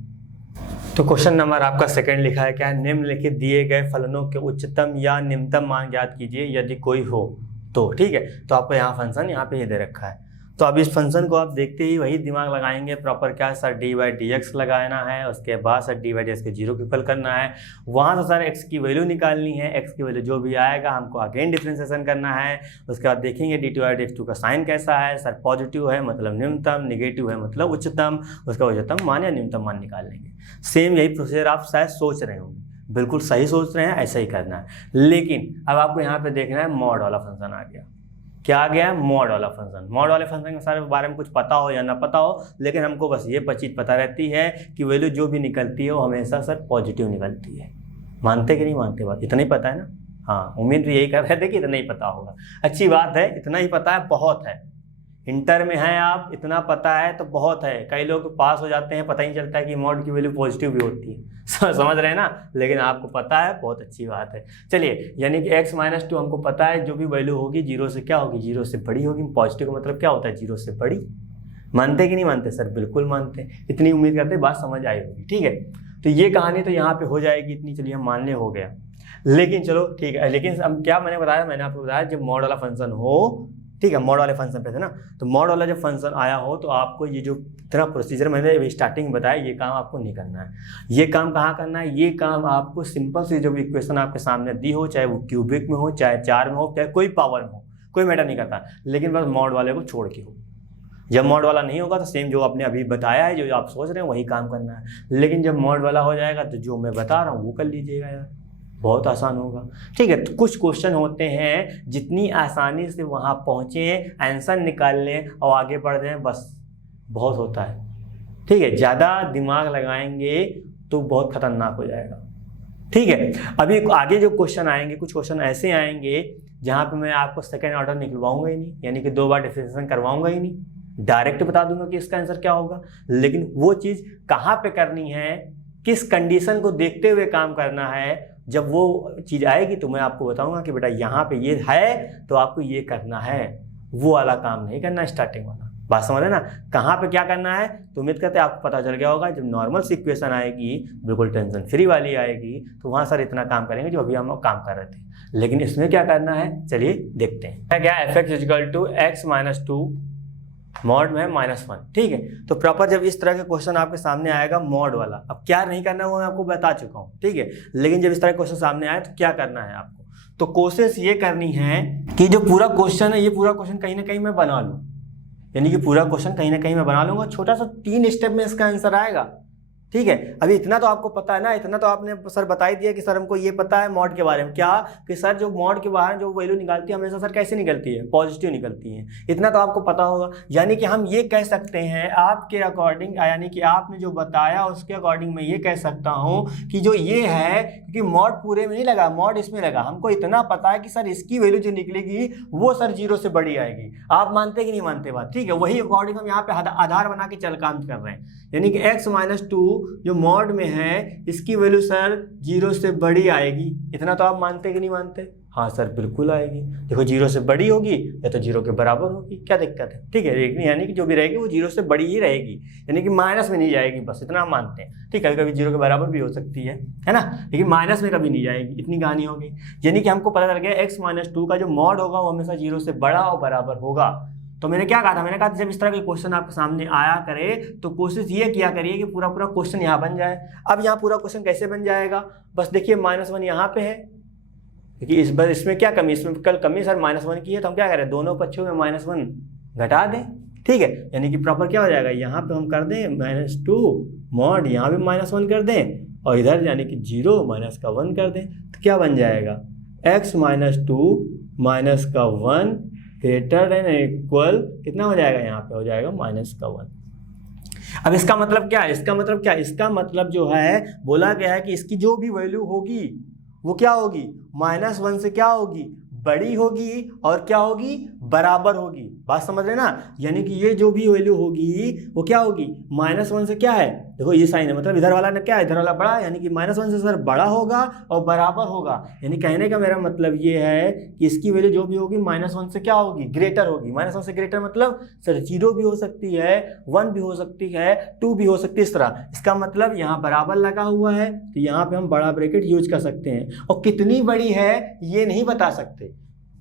तो क्वेश्चन नंबर आपका सेकंड लिखा है क्या, निम्नलिखित दिए गए फलनों के उच्चतम या निम्नतम मान ज्ञात कीजिए यदि कोई हो तो, ठीक है। तो आपको यहाँ फंक्शन यहाँ पे ये दे रखा है। तो अब इस फंक्शन को आप देखते ही वही दिमाग लगाएंगे, प्रॉपर क्या sir d y d x लगाना है, उसके बाद sir d y d x के 0 को इक्वल करना है, वहाँ से सर x की वैल्यू निकालनी है, x की वैल्यू जो भी आएगा हमको अगेन डिफ्रेंसिएशन करना है। उसके बाद देखेंगे डी2 और डी2 का साइन कैसा है, सर पॉजिटिव है मतलब निम्नतम, निगेटिव है मतलब उच्चतम, उसका उच्चतम मान या निम्नतम मान निकाल लेंगे। सेम यही प्रोसीजर आप शायद सोच रहे होंगे, बिल्कुल सही सोच रहे हैं, ऐसा ही करना है। लेकिन अब आपको यहाँ पे देखना है मॉड वाला फंक्शन आ गया। क्या आ गया, मॉड वाला फंक्शन। मॉड वाले फंक्शन के सारे बारे में कुछ पता हो या ना पता हो, लेकिन हमको बस ये चीज़ पता रहती है कि वैल्यू जो भी निकलती है वो हमेशा सर पॉजिटिव निकलती है। मानते कि नहीं मानते, बात इतना ही पता है ना। हाँ, उम्मीद तो यही कर रहे थे कि इतना ही पता होगा। अच्छी बात है, इतना ही पता है बहुत है। इंटर में हैं आप, इतना पता है तो बहुत है। कई लोग पास हो जाते हैं, पता ही नहीं चलता है कि मॉड की वैल्यू पॉजिटिव भी होती है। समझ रहे हैं ना, लेकिन आपको पता है, बहुत अच्छी बात है। चलिए, यानी कि x माइनस 2 हमको पता है जो भी वैल्यू होगी 0 से क्या होगी, 0 से बड़ी होगी। पॉजिटिव का मतलब क्या होता है, 0 से बड़ी। मानते कि नहीं मानते सर? बिल्कुल मानते। इतनी उम्मीद करते, बात समझ आई होगी। ठीक है, तो ये कहानी तो यहाँ पे हो जाएगी इतनी, चलिए हम मान ले हो गया। लेकिन चलो ठीक है, लेकिन अब क्या मैंने बताया, मैंने आपको बताया जब मॉड वाला फंक्शन हो, ठीक है, मॉड वाले फंक्शन पे थे ना, तो मॉड वाला जब फंक्शन आया हो तो आपको ये जो इतना प्रोसीजर मैंने स्टार्टिंग में बताया, ये काम आपको नहीं करना है। ये काम कहाँ करना है, ये काम आपको सिंपल सी जो इक्वेशन आपके सामने दी हो, चाहे वो क्यूबिक में हो, चाहे 4 में हो, चाहे कोई पावर में हो, कोई मैटर नहीं करता, लेकिन बस मॉड वाले को छोड़ के हो। जब मॉड वाला नहीं होगा तो सेम जो आपने अभी बताया है, जो आप सोच रहे हैं वही काम करना है। लेकिन जब मॉड वाला हो जाएगा तो जो मैं बता रहा हूँ वो कर लीजिएगा यार, बहुत आसान होगा। ठीक है, तो कुछ क्वेश्चन होते हैं जितनी आसानी से वहाँ पहुँचे, आंसर निकाल लें और आगे बढ़ जाएं, बस बहुत होता है। ठीक है, ज़्यादा दिमाग लगाएंगे तो बहुत खतरनाक हो जाएगा। ठीक है, अभी आगे जो क्वेश्चन आएंगे, कुछ क्वेश्चन ऐसे आएंगे जहाँ पे मैं आपको सेकेंड ऑर्डर निकलवाऊंगा ही नहीं, यानी कि 2 बार डिफरेंशिएशन करवाऊंगा ही नहीं, डायरेक्ट बता दूंगा कि इसका आंसर क्या होगा। लेकिन वो चीज़ कहाँ पे करनी है, किस कंडीशन को देखते हुए काम करना है, जब वो चीज़ आएगी तो मैं आपको बताऊंगा कि बेटा यहाँ पे ये है तो आपको ये करना है, वो वाला काम नहीं करना स्टार्टिंग वाला। बात समझ रहे ना, कहाँ पे क्या करना है। तो उम्मीद करते हैं आपको पता चल गया होगा। जब नॉर्मल सी इक्वेशन आएगी, बिल्कुल टेंशन फ्री वाली आएगी, तो वहाँ सर इतना काम करेंगे जो अभी हम लोग काम कर रहे थे। लेकिन इसमें क्या करना है, चलिए देखते हैं। क्या f(x = x - 2) मॉड में -1। ठीक है, तो प्रॉपर जब इस तरह के क्वेश्चन आपके सामने आएगा मॉड वाला, अब क्या नहीं करना है वो मैं आपको बता चुका हूँ। ठीक है, लेकिन जब इस तरह के क्वेश्चन सामने आए तो क्या करना है आपको, तो कोशिश ये करनी है कि जो पूरा क्वेश्चन है, ये पूरा क्वेश्चन कहीं ना कहीं मैं बना लूँ, यानी कि पूरा क्वेश्चन कहीं ना कहीं मैं बना लूँगा। छोटा सा 3 स्टेप में इसका आंसर आएगा। ठीक है, अभी इतना तो आपको पता है ना, इतना तो आपने सर बता ही दिया कि सर हमको ये पता है मॉड के बारे में, क्या कि सर जो मॉड के बाहर जो वैल्यू निकलती है हमेशा सर कैसे निकलती है, पॉजिटिव निकलती है। इतना तो आपको पता होगा। यानी कि हम ये कह सकते हैं आपके अकॉर्डिंग, यानी कि आपने जो बताया उसके अकॉर्डिंग मैं ये कह सकता हूँ कि जो ये है, क्योंकि मॉड पूरे में नहीं लगा, मॉड इसमें लगा, हमको इतना पता है कि सर इसकी वैल्यू जो निकलेगी वो सर 0 से बड़ी आएगी। आप मानते कि नहीं मानते बात? ठीक है, वही अकॉर्डिंग हम यहाँ पे आधार बना के चल काम कर रहे हैं। यानी कि x - 2 जो मॉड में है, इसकी वैल्यू सर 0 से बड़ी आएगी। इतना तो आप मानते कि नहीं मानते? हाँ सर बिल्कुल आएगी। देखो 0 से बड़ी होगी या तो 0 के बराबर होगी, क्या दिक्कत है? ठीक है, यानी कि जो भी रहेगी वो 0 से बड़ी ही रहेगी, यानी कि माइनस में नहीं जाएगी, बस इतना हम मानते हैं। ठीक है, कभी 0 के बराबर भी हो सकती है ना, लेकिन माइनस में कभी नहीं जाएगी, इतनी कहानी होगी। यानी कि हमको पता चल गया x - 2 का जो मॉड होगा वो हमेशा 0 से बड़ा और बराबर होगा। तो मैंने क्या कहा था, मैंने कहा जब इस तरह के क्वेश्चन आपके सामने आया करे तो कोशिश ये किया करिए कि पूरा क्वेश्चन यहाँ बन जाए। अब यहाँ पूरा क्वेश्चन कैसे बन जाएगा, बस देखिए -1 यहाँ पे है, क्योंकि इस बार इसमें क्या कमी, इसमें कल कमी सर -1 की है, तो हम क्या करें, दोनों पक्षों में -1 घटा दें। ठीक है, यानी कि प्रॉपर क्या हो जाएगा, यहाँ पे हम कर दें -2 मॉड, यहाँ भी -1 कर दें, और इधर यानी कि 0 -1 कर दें, तो क्या बन जाएगा, x - 2 -1 ग्रेटर देन इक्वल कितना हो जाएगा, यहाँ पे हो जाएगा -1। अब इसका मतलब क्या है, इसका मतलब क्या है, इसका मतलब जो है बोला गया है कि इसकी जो भी वैल्यू होगी वो क्या होगी, -1 से क्या होगी, बड़ी होगी, और क्या होगी, बराबर होगी। बात समझ रहे ना, यानी कि ये जो भी वैल्यू होगी वो क्या होगी, -1 से क्या है, देखो ये साइन है, मतलब इधर वाला ना क्या है, इधर वाला बड़ा, यानी कि -1 से सर बड़ा होगा और बराबर होगा। यानी कहने का मेरा मतलब ये है कि इसकी वैल्यू जो भी होगी -1 से क्या होगी, ग्रेटर होगी। -1 से ग्रेटर मतलब सर 0 भी हो सकती है, 1 भी हो सकती है, 2 भी हो सकती है, इस तरह। इसका मतलब यहाँ बराबर लगा हुआ है तो यहाँ पे हम बड़ा ब्रैकेट यूज कर सकते हैं, और कितनी बड़ी है ये नहीं बता सकते।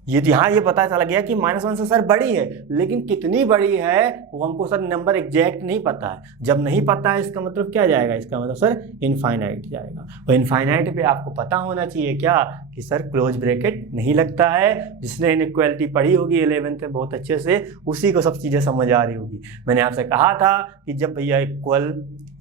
यहाँ ये पता चला गया कि -1 से सर बड़ी है, लेकिन कितनी बड़ी है वो हमको सर नंबर एग्जैक्ट नहीं पता है। जब नहीं पता है इसका मतलब क्या जाएगा, इसका मतलब सर इनफाइनाइट जाएगा। और इनफाइनाइट पे आपको पता होना चाहिए क्या, कि सर क्लोज ब्रैकेट नहीं लगता है। जिसने इनइक्वालिटी पढ़ी होगी 11th में बहुत अच्छे से, उसी को सब चीज़ें समझ आ रही होगी। मैंने आपसे कहा था कि जब भैया इक्वल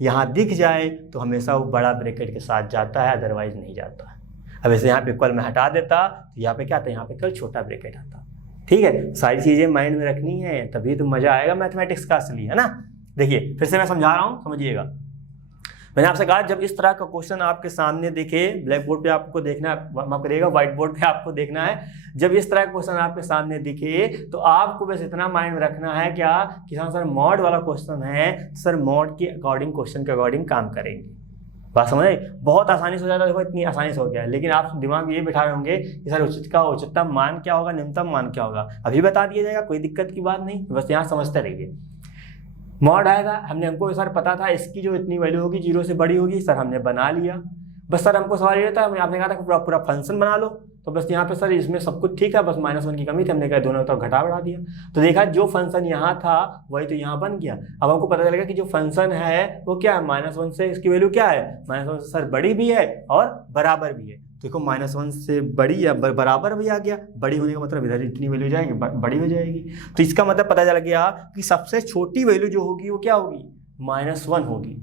यहाँ दिख जाए तो हमेशा वो बड़ा ब्रैकेट के साथ जाता है, अदरवाइज नहीं जाता है। अब ऐसे यहाँ पे इक्वल में हटा देता तो यहाँ पे क्या आता, यहाँ पे कल छोटा ब्रैकेट आता। ठीक है, सारी चीज़ें माइंड में रखनी है, तभी तो मज़ा आएगा मैथमेटिक्स का असली, है ना। देखिए फिर से मैं समझा रहा हूँ, समझिएगा। मैंने आपसे कहा जब इस तरह का क्वेश्चन आपके सामने दिखे, ब्लैक बोर्ड पे आपको देखना, माफ करिएगा व्हाइट बोर्ड पे आपको देखना है, जब इस तरह का क्वेश्चन आपके सामने दिखे तो आपको बस इतना माइंड में रखना है क्या कि हाँ सर मॉड वाला क्वेश्चन है, सर मॉड के अकॉर्डिंग क्वेश्चन के अकॉर्डिंग काम करेंगे। बात समझे, बहुत आसानी से हो जाता है, देखो इतनी आसानी से हो गया है, लेकिन आप दिमाग में ये बैठा रहे होंगे कि सर उचित का उच्चतम मान क्या होगा, न्यूनतम मान क्या होगा, अभी बता दिया जाएगा, कोई दिक्कत की बात नहीं, बस यहाँ समझते रहिए। मॉड आएगा, हमको सर पता था इसकी जो इतनी वैल्यू होगी 0 से बड़ी होगी, सर हमने बना लिया, बस सर हमको सवाल ये था, आपने कहा था पूरा पूरा फंक्शन बना लो, तो बस यहाँ पे सर इसमें सब कुछ ठीक है, बस -1 की कमी थी, हमने कहा दोनों तरफ घटा बढ़ा दिया, तो देखा जो फंक्शन यहाँ था वही तो यहाँ बन गया। अब हमको पता चलेगा कि जो फंक्शन है वो क्या है, -1 से इसकी वैल्यू क्या है, -1 से सर बड़ी भी है और बराबर भी है। देखो -1 से बड़ी या बराबर भी आ गया, बड़ी होने का मतलब इधर इतनी वैल्यू जाएगी, बड़ी हो जाएगी, तो इसका मतलब पता चल गया कि सबसे छोटी वैल्यू जो होगी वो क्या होगी, -1 होगी,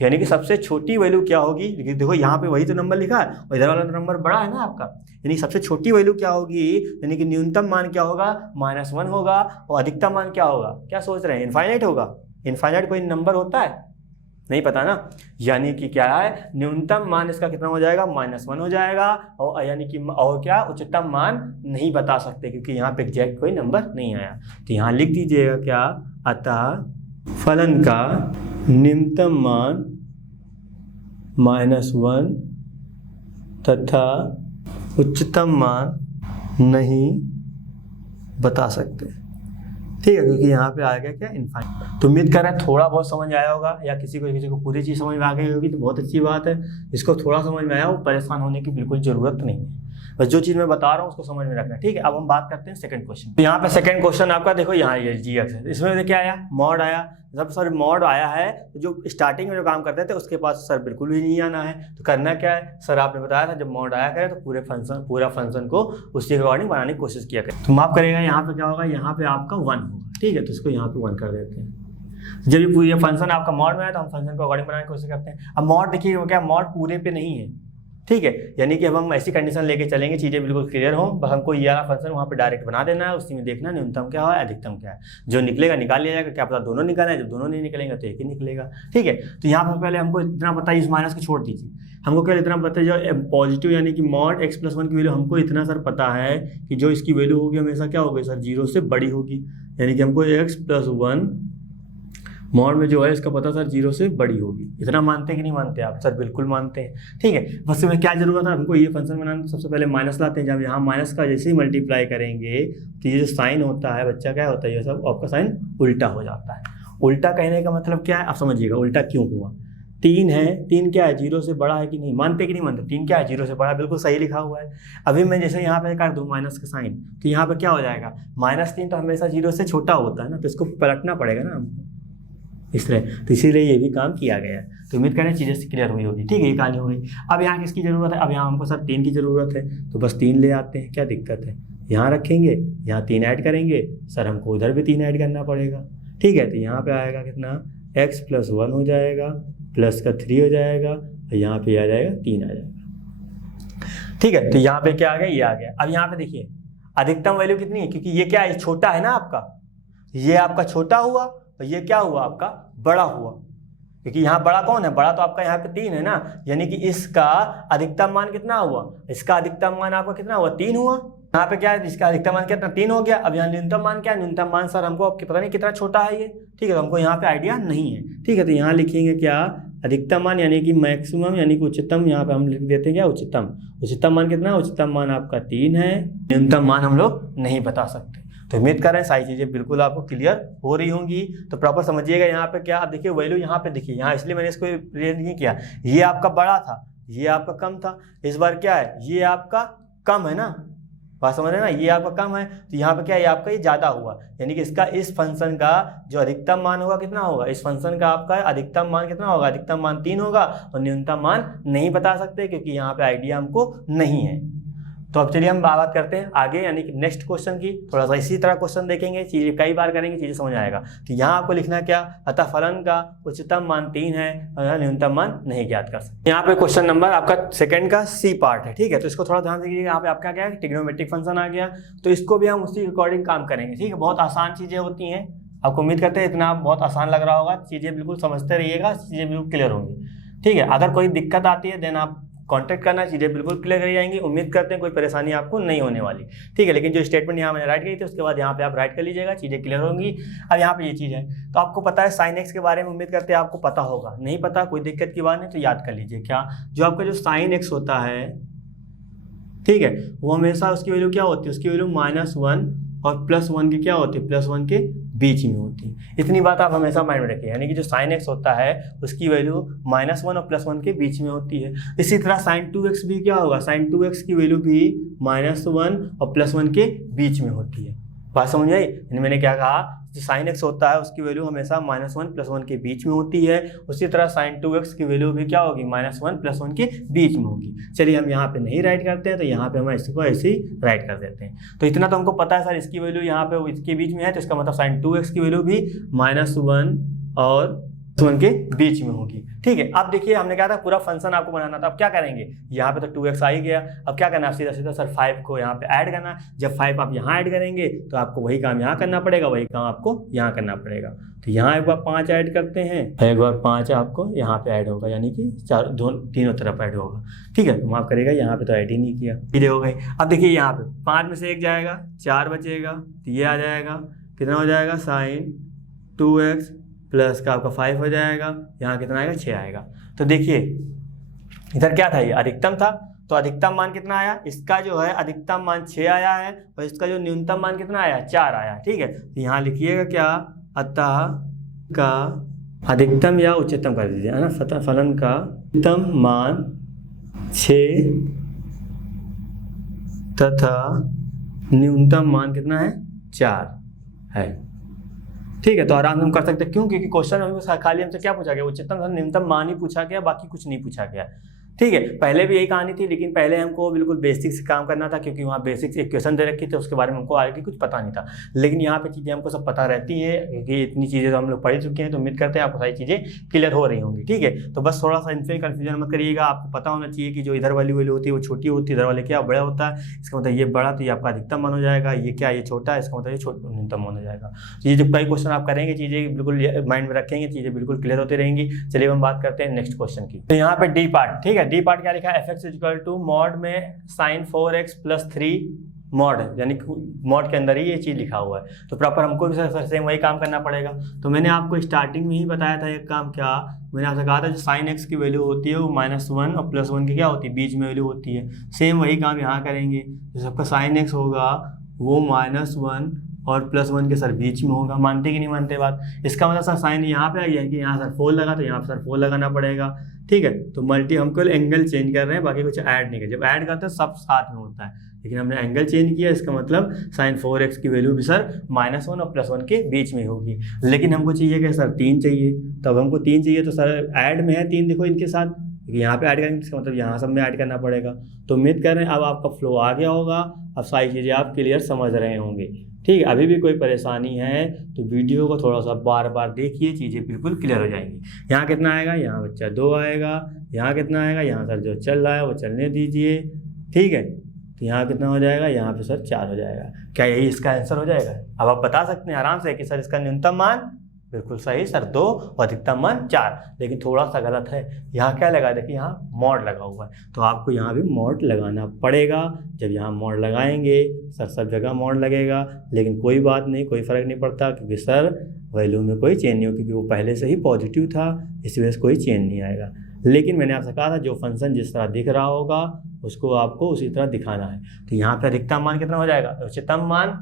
यानी कि सबसे छोटी वैल्यू क्या होगी, देखो यहाँ पे वही तो नंबर लिखा है और इधर वाला नंबर बड़ा है ना आपका, यानी सबसे छोटी वैल्यू क्या होगी, यानी कि न्यूनतम मान क्या होगा, -1 होगा, और अधिकतम मान क्या होगा, क्या सोच रहे हैं, इनफाइनाइट होगा। इनफाइनाइट कोई नंबर होता है, नहीं पता ना, यानी कि क्या है, न्यूनतम मान इसका कितना हो जाएगा, -1 हो जाएगा, और यानी कि और क्या, उच्चतम मान नहीं बता सकते क्योंकि यहाँ पे एग्जैक्ट कोई नंबर नहीं आया, तो यहाँ लिख दीजिएगा क्या, अतः फलन का न्यूनतम मान -1 तथा उच्चतम मान नहीं बता सकते, ठीक है, क्योंकि यहाँ पे आ गया क्या, इनफाइनाइट। तो उम्मीद कर रहे हैं थोड़ा बहुत समझ आया होगा, या किसी को पूरी चीज़ समझ में आ गई होगी तो बहुत अच्छी बात है। इसको थोड़ा समझ में आया, वो परेशान होने की बिल्कुल ज़रूरत नहीं है, बस जो चीज़ मैं बता रहा हूँ उसको समझ में रखना, ठीक है। अब हम बात करते हैं सेकंड क्वेश्चन। तो यहाँ पे सेकंड क्वेश्चन आपका देखो, यहाँ ये GX है, इसमें क्या आया, मॉड आया। जब सर मॉड आया है तो जो स्टार्टिंग में जो काम करते थे उसके पास सर बिल्कुल भी नहीं आना है, तो करना क्या है, सर आपने बताया था जब मॉड आया करे तो पूरा फंक्शन को उसी के अकॉर्डिंग बनाने की कोशिश किया करें। तो माफ करेगा, यहाँ पे क्या होगा, यहाँ पे आपका 1 होगा, ठीक है, तो इसको यहाँ पे 1 कर देते हैं। जब ये पूरी फंक्शन आपका मॉड में है तो हम फंक्शन को अकॉर्डिंग बनाने की कोशिश करते हैं। अब मॉड देखिए क्या, मॉड पूरे पे नहीं है, ठीक है, यानी कि अब हम ऐसी कंडीशन लेके चलेंगे, चीज़ें बिल्कुल क्लियर हो, बस हमको ये वाला फंक्शन वहाँ पे डायरेक्ट बना देना है, उसी में देखना न्यूनतम क्या है, अधिकतम क्या है, जो निकलेगा निकाल लिया जाएगा, क्या पता दोनों निकालना है, जब दोनों नहीं निकलेंगे तो एक ही निकलेगा, ठीक है। तो यहाँ पर पहले हमको इतना पता है, इस माइनस को छोड़ दीजिए, हमको केवल इतना पता है जो पॉजिटिव यानी कि मॉड x+1 की वैल्यू हमको इतना सर पता है कि जो इसकी वैल्यू होगी हमेशा क्या होगी सर, 0 से बड़ी होगी, यानी कि हमको x+1 मॉड में जो है इसका पता सर 0 से बड़ी होगी। इतना मानते हैं कि नहीं मानते आप, सर बिल्कुल मानते हैं, ठीक है। बस में क्या जरूरत है, हमको ये फंक्शन बनाना, सबसे पहले माइनस लाते हैं, जब यहाँ माइनस का जैसे ही मल्टीप्लाई करेंगे तो ये जो साइन होता है बच्चा क्या होता है, ये सब आपका साइन उल्टा हो जाता है। उल्टा कहने का मतलब क्या है, आप समझिएगा उल्टा क्यों हुआ। 3 है, 3 क्या है, 0 से बड़ा है कि नहीं, मानते कि नहीं मानते, 3 क्या है, 0 से बड़ा, बिल्कुल सही लिखा हुआ है। अभी मैं जैसे यहाँ पे कर दूँ माइनस का साइन, तो यहाँ पे क्या हो जाएगा, -3 तो हमेशा 0 से छोटा होता है ना, तो इसको पलटना पड़ेगा ना हमको, इस तरह, तो इसीलिए ये भी काम किया गया। तो उम्मीद करें चीज़ें क्लियर हुई होगी, ठीक है, ये कहानी हो गई। अब यहाँ किसकी ज़रूरत है, अब यहाँ हमको सर 3 की ज़रूरत है, तो बस 3 ले आते हैं, क्या दिक्कत है, यहाँ रखेंगे, यहाँ 3 ऐड करेंगे, सर हमको उधर भी 3 ऐड करना पड़ेगा, ठीक है। तो यहाँ पे आएगा कितना, x+1 हो जाएगा, प्लस का 3 हो जाएगा, और यहाँ पे आ जाएगा 3 आ जाएगा, ठीक है। तो यहाँ पे क्या आ गया, ये आ गया। अब यहाँ पे देखिए अधिकतम वैल्यू कितनी है, क्योंकि ये क्या है, छोटा है ना आपका, ये आपका छोटा हुआ और ये क्या हुआ आपका बड़ा हुआ, क्योंकि यहाँ बड़ा कौन है, बड़ा तो आपका यहाँ पे 3 है ना, यानी कि इसका अधिकतम मान कितना हुआ, इसका अधिकतम मान आपका कितना हुआ, 3 हुआ। यहाँ पे क्या है, इसका अधिकतम मान कितना, 3 हो गया। अब यहाँ न्यूनतम मान क्या है, न्यूनतम मान सर हमको आपके पता नहीं कितना छोटा है ये, ठीक है, तो हमको यहाँ पे आइडिया नहीं है, ठीक है। तो यहाँ लिखेंगे क्या, अधिकतम मान यानी कि मैक्सिमम यानी कि उच्चतम, यहाँ पे हम लिख देते हैं क्या, उच्चतम मान कितना, उच्चतम मान आपका 3 है, न्यूनतम मान हम लोग नहीं बता सकते। तो उम्मीद कर रहे हैं सारी चीज़ें बिल्कुल आपको क्लियर हो रही होंगी। तो प्रॉपर समझिएगा यहाँ पे क्या, अब देखिए वैल्यू यहाँ पे देखिए, यहाँ इसलिए मैंने इसको रिप्रेजेंट नहीं किया, ये आपका बड़ा था, ये आपका कम था, इस बार क्या है, ये आपका कम है ना, बात समझ रहे हैं ना, ये आपका कम है, तो यहाँ पे क्या है, आपका ये ज़्यादा हुआ, यानी कि इसका इस फंक्शन का जो अधिकतम मान होगा कितना होगा, इस फंक्शन का आपका अधिकतम मान कितना होगा, अधिकतम मान 3 होगा, और न्यूनतम मान नहीं बता सकते क्योंकि यहाँ पे आइडिया हमको नहीं है। तो अब चलिए हम बात करते हैं आगे, यानी कि नेक्स्ट क्वेश्चन की। थोड़ा सा इसी तरह क्वेश्चन देखेंगे, चीज़ें कई बार करेंगे, चीज़ें समझ आएगा। तो यहाँ आपको लिखना क्या, अतः फलन का उच्चतम मान 3 है और न्यूनतम मान नहीं ज्ञात कर सकते। यहाँ पे क्वेश्चन नंबर आपका सेकंड का सी पार्ट है, ठीक है। तो इसको थोड़ा ध्यान दीजिए, यहाँ पे आपका क्या है, ट्रिग्नोमेट्रिक फंक्शन आ गया, तो इसको भी हम उसी के अकॉर्डिंग काम करेंगे, ठीक है। बहुत आसान चीज़ें होती हैं, आपको उम्मीद करते हैं इतना बहुत आसान लग रहा होगा, चीज़ें बिल्कुल समझते रहिएगा, चीज़ें बिल्कुल क्लियर होंगी। ठीक है, अगर कोई दिक्कत आती है देन आप कांटेक्ट करना, चीज़ें बिल्कुल क्लियर कर जाएंगी। उम्मीद करते हैं कोई परेशानी आपको नहीं होने वाली, ठीक है। लेकिन जो स्टेटमेंट यहाँ मैंने राइट की थी उसके बाद यहाँ पे आप राइट कर लीजिएगा, चीज़ें क्लियर होंगी। अब यहाँ पे ये चीज़ है, तो आपको पता है साइन एक्स के बारे में, उम्मीद करते हैं आपको पता होगा। नहीं पता कोई दिक्कत की बात नहीं, तो याद कर लीजिए क्या, जो आपका जो साइन एक्स होता है, ठीक है, वो हमेशा उसकी वैल्यू क्या होती है, उसकी वैल्यू -1 और +1 की क्या होती है, +1 के बीच में होती है। इतनी बात आप हमेशा माइंड में रखिए, यानी कि जो साइन एक्स होता है उसकी वैल्यू -1 और +1 के बीच में होती है। इसी तरह साइन 2x भी क्या होगा, साइन 2x की वैल्यू भी -1 और +1 के बीच में होती है। बात समझ आई? मैंने क्या कहा, जो साइन एक्स होता है उसकी वैल्यू हमेशा -1 +1 के बीच में होती है। उसी तरह साइन 2x की वैल्यू भी क्या होगी, -1 +1 के बीच में होगी। चलिए हम यहाँ पे नहीं राइट करते हैं, तो यहाँ पे हम इसको ऐसे ही राइट कर देते हैं। तो इतना तो हमको पता है सर, इसकी वैल्यू यहाँ पे इसके बीच में है, तो इसका मतलब साइन 2x की वैल्यू भी -1 और +1 के बीच में होगी, ठीक है। अब देखिए हमने कहा था पूरा फंक्शन आपको बनाना था। अब क्या करेंगे, यहाँ पे तो 2x आ ही गया, अब क्या करना है, सीधा सीधा सर 5 को यहाँ पे ऐड करना। जब 5 आप यहाँ ऐड करेंगे तो आपको वही काम यहाँ करना पड़ेगा, वही काम आपको यहाँ करना पड़ेगा। तो यहाँ एक बार 5 ऐड करते हैं, एक बार 5 आपको यहाँ पे ऐड होगा, यानी कि तीनों तरफ ऐड होगा, ठीक है। माफ करेगा, यहाँ पे तो ऐड ही नहीं किया, सीधे हो गई। अब देखिए यहाँ पे 5 में से 1 जाएगा, 4 बचेगा, तो ये आ जाएगा, कितना हो जाएगा, साइन 2x प्लस का आपका 5 हो जाएगा, यहाँ कितना आएगा, 6 आएगा। तो देखिए इधर क्या था, ये अधिकतम था, तो अधिकतम मान कितना आया, इसका जो है अधिकतम मान 6 आया है, और इसका जो न्यूनतम मान कितना आया, 4 आया, ठीक है। तो यहाँ लिखिएगा क्या, अतः का अधिकतम या उच्चतम कर दीजिए, है ना, फलन का अधिकतम मान 6 तथा न्यूनतम मान कितना है, 4 है, ठीक है। तो आराम से हम कर सकते हैं, क्यों, क्योंकि क्वेश्चन हमको खाली हमसे क्या पूछा गया, उच्चतम न्यूनतम मान ही पूछा गया, बाकी कुछ नहीं पूछा गया, ठीक है। पहले भी यही कहानी थी, लेकिन पहले हमको बिल्कुल बेसिक से काम करना था, क्योंकि वहाँ बेसिक से इक्वेशन दे रखी थी, उसके बारे में हमको आगे कुछ पता नहीं था। लेकिन यहाँ पे चीज़ें हमको सब पता रहती है, क्योंकि इतनी चीज़ें तो हम लोग पढ़ चुके हैं। तो उम्मीद करते हैं आपको सारी चीज़ें क्लियर हो रही होंगी, ठीक है। तो बस थोड़ा सा इनसे कन्फ्यूजन मत करिएगा, आपको पता होना चाहिए कि जो इधर वाली वैल्यू होती है वो छोटी होती है, इधर वाले क्या बड़ा होता है। इसका मतलब ये बड़ा, तो ये आपका अधिकतम मान हो जाएगा, ये क्या, ये छोटा है, इसका मतलब ये छोटा न्यूनतम मान हो जाएगा। तो ये जो कई क्वेश्चन आप करेंगे, चीज़ें बिल्कुल माइंड में रखेंगे, चीज़ें बिल्कुल क्लियर होती रहेंगी। चलिए हम बात करते हैं नेक्स्ट क्वेश्चन की। तो यहाँ पे डी पार्ट, ठीक है, डी पार्ट क्या लिखा है, f(x) = मॉड में sin 4x + 3 मॉड, यानी मॉड के अंदर ही ये चीज़ लिखा हुआ है। तो प्रॉपर हमको भी सर सेम वही काम करना पड़ेगा। तो मैंने आपको स्टार्टिंग में ही बताया था एक काम, क्या मैंने आपसे कहा था, जो sin x की वैल्यू होती है वो -1 और +1 की क्या होती है, बीच में वैल्यू होती है। सेम वही काम यहाँ करेंगे, जो सबका sin x होगा वो -1 और +1 के सर बीच में होगा। मानते कि नहीं मानते बात? इसका मतलब सर साइन यहाँ पे आ गया कि यहाँ सर 4 लगा, तो यहाँ पर सर 4 लगाना पड़ेगा, ठीक है। तो मल्टी हमको एंगल चेंज कर रहे हैं, बाकी कुछ ऐड नहीं कर। जब ऐड करते हैं सब साथ में होता है, लेकिन हमने एंगल चेंज किया, इसका मतलब sin 4x की वैल्यू भी सर -1 और +1 के बीच में होगी। लेकिन हमको चाहिए कि सर 3 चाहिए, तब हमको 3 चाहिए, तो सर ऐड में है 3, देखो इनके साथ, क्योंकि यहाँ पे ऐड करेंगे, इसका मतलब यहाँ सब में ऐड करना पड़ेगा। तो उम्मीद कर रहे हैं अब आपका फ्लो आ गया होगा, अब सारी चीज़ें आप क्लियर समझ रहे होंगे, ठीक है। अभी भी कोई परेशानी है तो वीडियो को थोड़ा सा बार बार देखिए, चीज़ें बिल्कुल क्लियर हो जाएंगी। यहाँ कितना आएगा, यहाँ बच्चा 2 आएगा, यहाँ कितना आएगा, यहाँ सर जो चल रहा है वो चलने दीजिए, ठीक है। तो यहाँ कितना हो जाएगा, यहाँ पे सर 4 हो जाएगा। क्या यही इसका आंसर हो जाएगा? अब आप बता सकते हैं आराम से कि सर इसका न्यूनतम मान बिल्कुल सही सर 2 और अधिकतम मान 4, लेकिन थोड़ा सा गलत है। यहाँ क्या लगा, देखिए यहाँ मॉड लगा हुआ है, तो आपको यहाँ भी मॉड लगाना पड़ेगा। जब यहाँ मॉड लगाएंगे सर सब जगह मॉड लगेगा, लेकिन कोई बात नहीं, कोई फ़र्क नहीं पड़ता, क्योंकि सर वैल्यू में कोई चेंज नहीं हो, क्योंकि वो पहले से ही पॉजिटिव था, इस वजह से कोई चेंज नहीं आएगा। लेकिन मैंने आपसे कहा था जो फंक्शन जिस तरह दिख रहा होगा उसको आपको उसी तरह दिखाना है। तो यहाँ पे अधिकतम मान कितना हो जाएगा, उच्चतम मान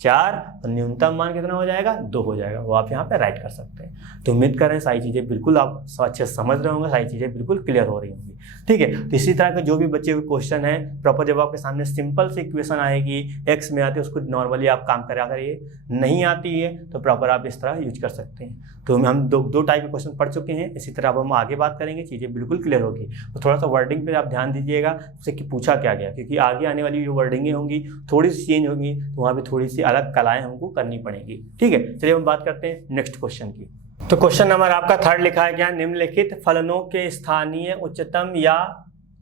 4 और न्यूनतम मान कितना हो जाएगा, 2 हो जाएगा। वो आप यहाँ पे राइट कर सकते हैं। तो उम्मीद करें सारी चीज़ें बिल्कुल आप अच्छे से समझ रहे होंगे, सारी चीज़ें बिल्कुल क्लियर हो रही होंगी, ठीक है। तो इसी तरह के जो भी बच्चे हुए क्वेश्चन है, प्रॉपर जब आपके सामने सिंपल से इक्वेशन आएगी, एक्स में आती है, उसको नॉर्मली आप काम करा करिए। नहीं आती है तो प्रॉपर आप इस तरह यूज कर सकते हैं। तो हम दो टाइप के क्वेश्चन पढ़ चुके हैं, इसी तरह अब हम आगे बात करेंगे, चीज़ें बिल्कुल क्लियर होगी। तो थोड़ा सा वर्डिंग पे आप ध्यान दीजिएगा, उससे कि पूछा क्या गया, क्योंकि आगे आने वाली जो वर्डिंगें होंगी थोड़ी सी चेंज होगी, तो वहाँ पर थोड़ी सी अलग कलाएँ हमको करनी पड़ेंगी, ठीक है। चलिए हम बात करते हैं नेक्स्ट क्वेश्चन की। तो क्वेश्चन नंबर आपका 3 लिखा है क्या, निम्नलिखित फलनों के स्थानीय उच्चतम या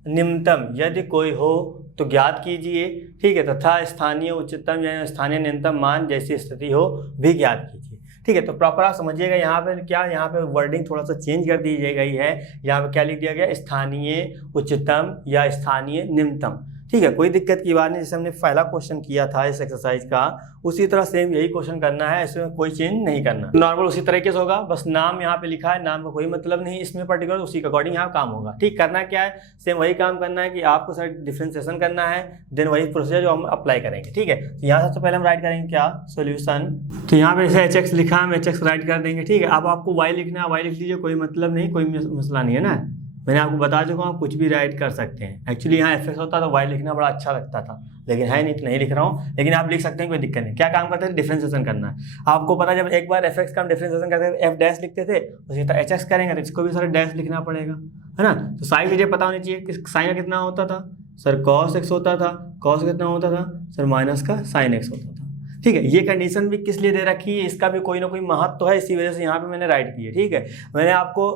निम्नतम यदि कोई हो तो ज्ञात कीजिए, ठीक है, तथा स्थानीय उच्चतम या स्थानीय न्यूनतम मान जैसी स्थिति हो भी ज्ञात कीजिए। ठीक है। तो प्रॉपर आप समझिएगा यहाँ पे क्या, यहाँ पे वर्डिंग थोड़ा सा चेंज कर दी गई है। यहाँ पे क्या लिख दिया गया, स्थानीय उच्चतम या स्थानीय निम्नतम। ठीक है, कोई दिक्कत की बात नहीं। जैसे हमने पहला क्वेश्चन किया था इस एक्सरसाइज का, उसी तरह सेम यही क्वेश्चन करना है, इसमें कोई चेंज नहीं करना, नॉर्मल उसी तरीके से होगा। बस नाम यहाँ पे लिखा है, नाम का कोई मतलब नहीं इसमें पर्टिकुलर, उसी के अकॉर्डिंग यहाँ काम होगा। ठीक, करना क्या है, सेम वही काम करना है कि आपको सर डिफ्रेंसिएशन करना है, देन वही प्रोसीजर जो हम अप्लाई करेंगे। ठीक है, तो यहाँ सबसे पहले हम राइट करेंगे क्या, सोल्यूशन। तो यहाँ पे जैसे HX लिखा है, हम HX राइट कर देंगे। ठीक है, अब आपको Y लिखना है, Y लिख लीजिए, कोई मतलब नहीं, कोई मसला नहीं है ना। मैंने आपको बता चुका हूँ, आप कुछ भी राइट कर सकते हैं। एक्चुअली यहाँ FX होता तो Y लिखना बड़ा अच्छा लगता था, लेकिन है नहीं, नहीं लिख रहा हूँ। लेकिन आप लिख सकते हैं, कोई दिक्कत नहीं। क्या काम करते थे, डिफरेंशिएशन करना है। आपको पता है जब एक बार FX का हम डिफरेंशिएशन करते थे, F डैश लिखते थे, उसी तरह HX करेंगे तो इसको भी सर डैश लिखना पड़ेगा, है ना। तो सारी चीज़ें पता होनी चाहिए कि साइन कितना होता था सर, cos x होता था, cos कितना होता था सर, माइनस का sin x होता था। ठीक है, ये कंडीशन भी किस लिए दे रखी है, इसका भी कोई ना कोई महत्व तो है, इसी वजह से यहाँ पे मैंने राइट की है। ठीक है, मैंने आपको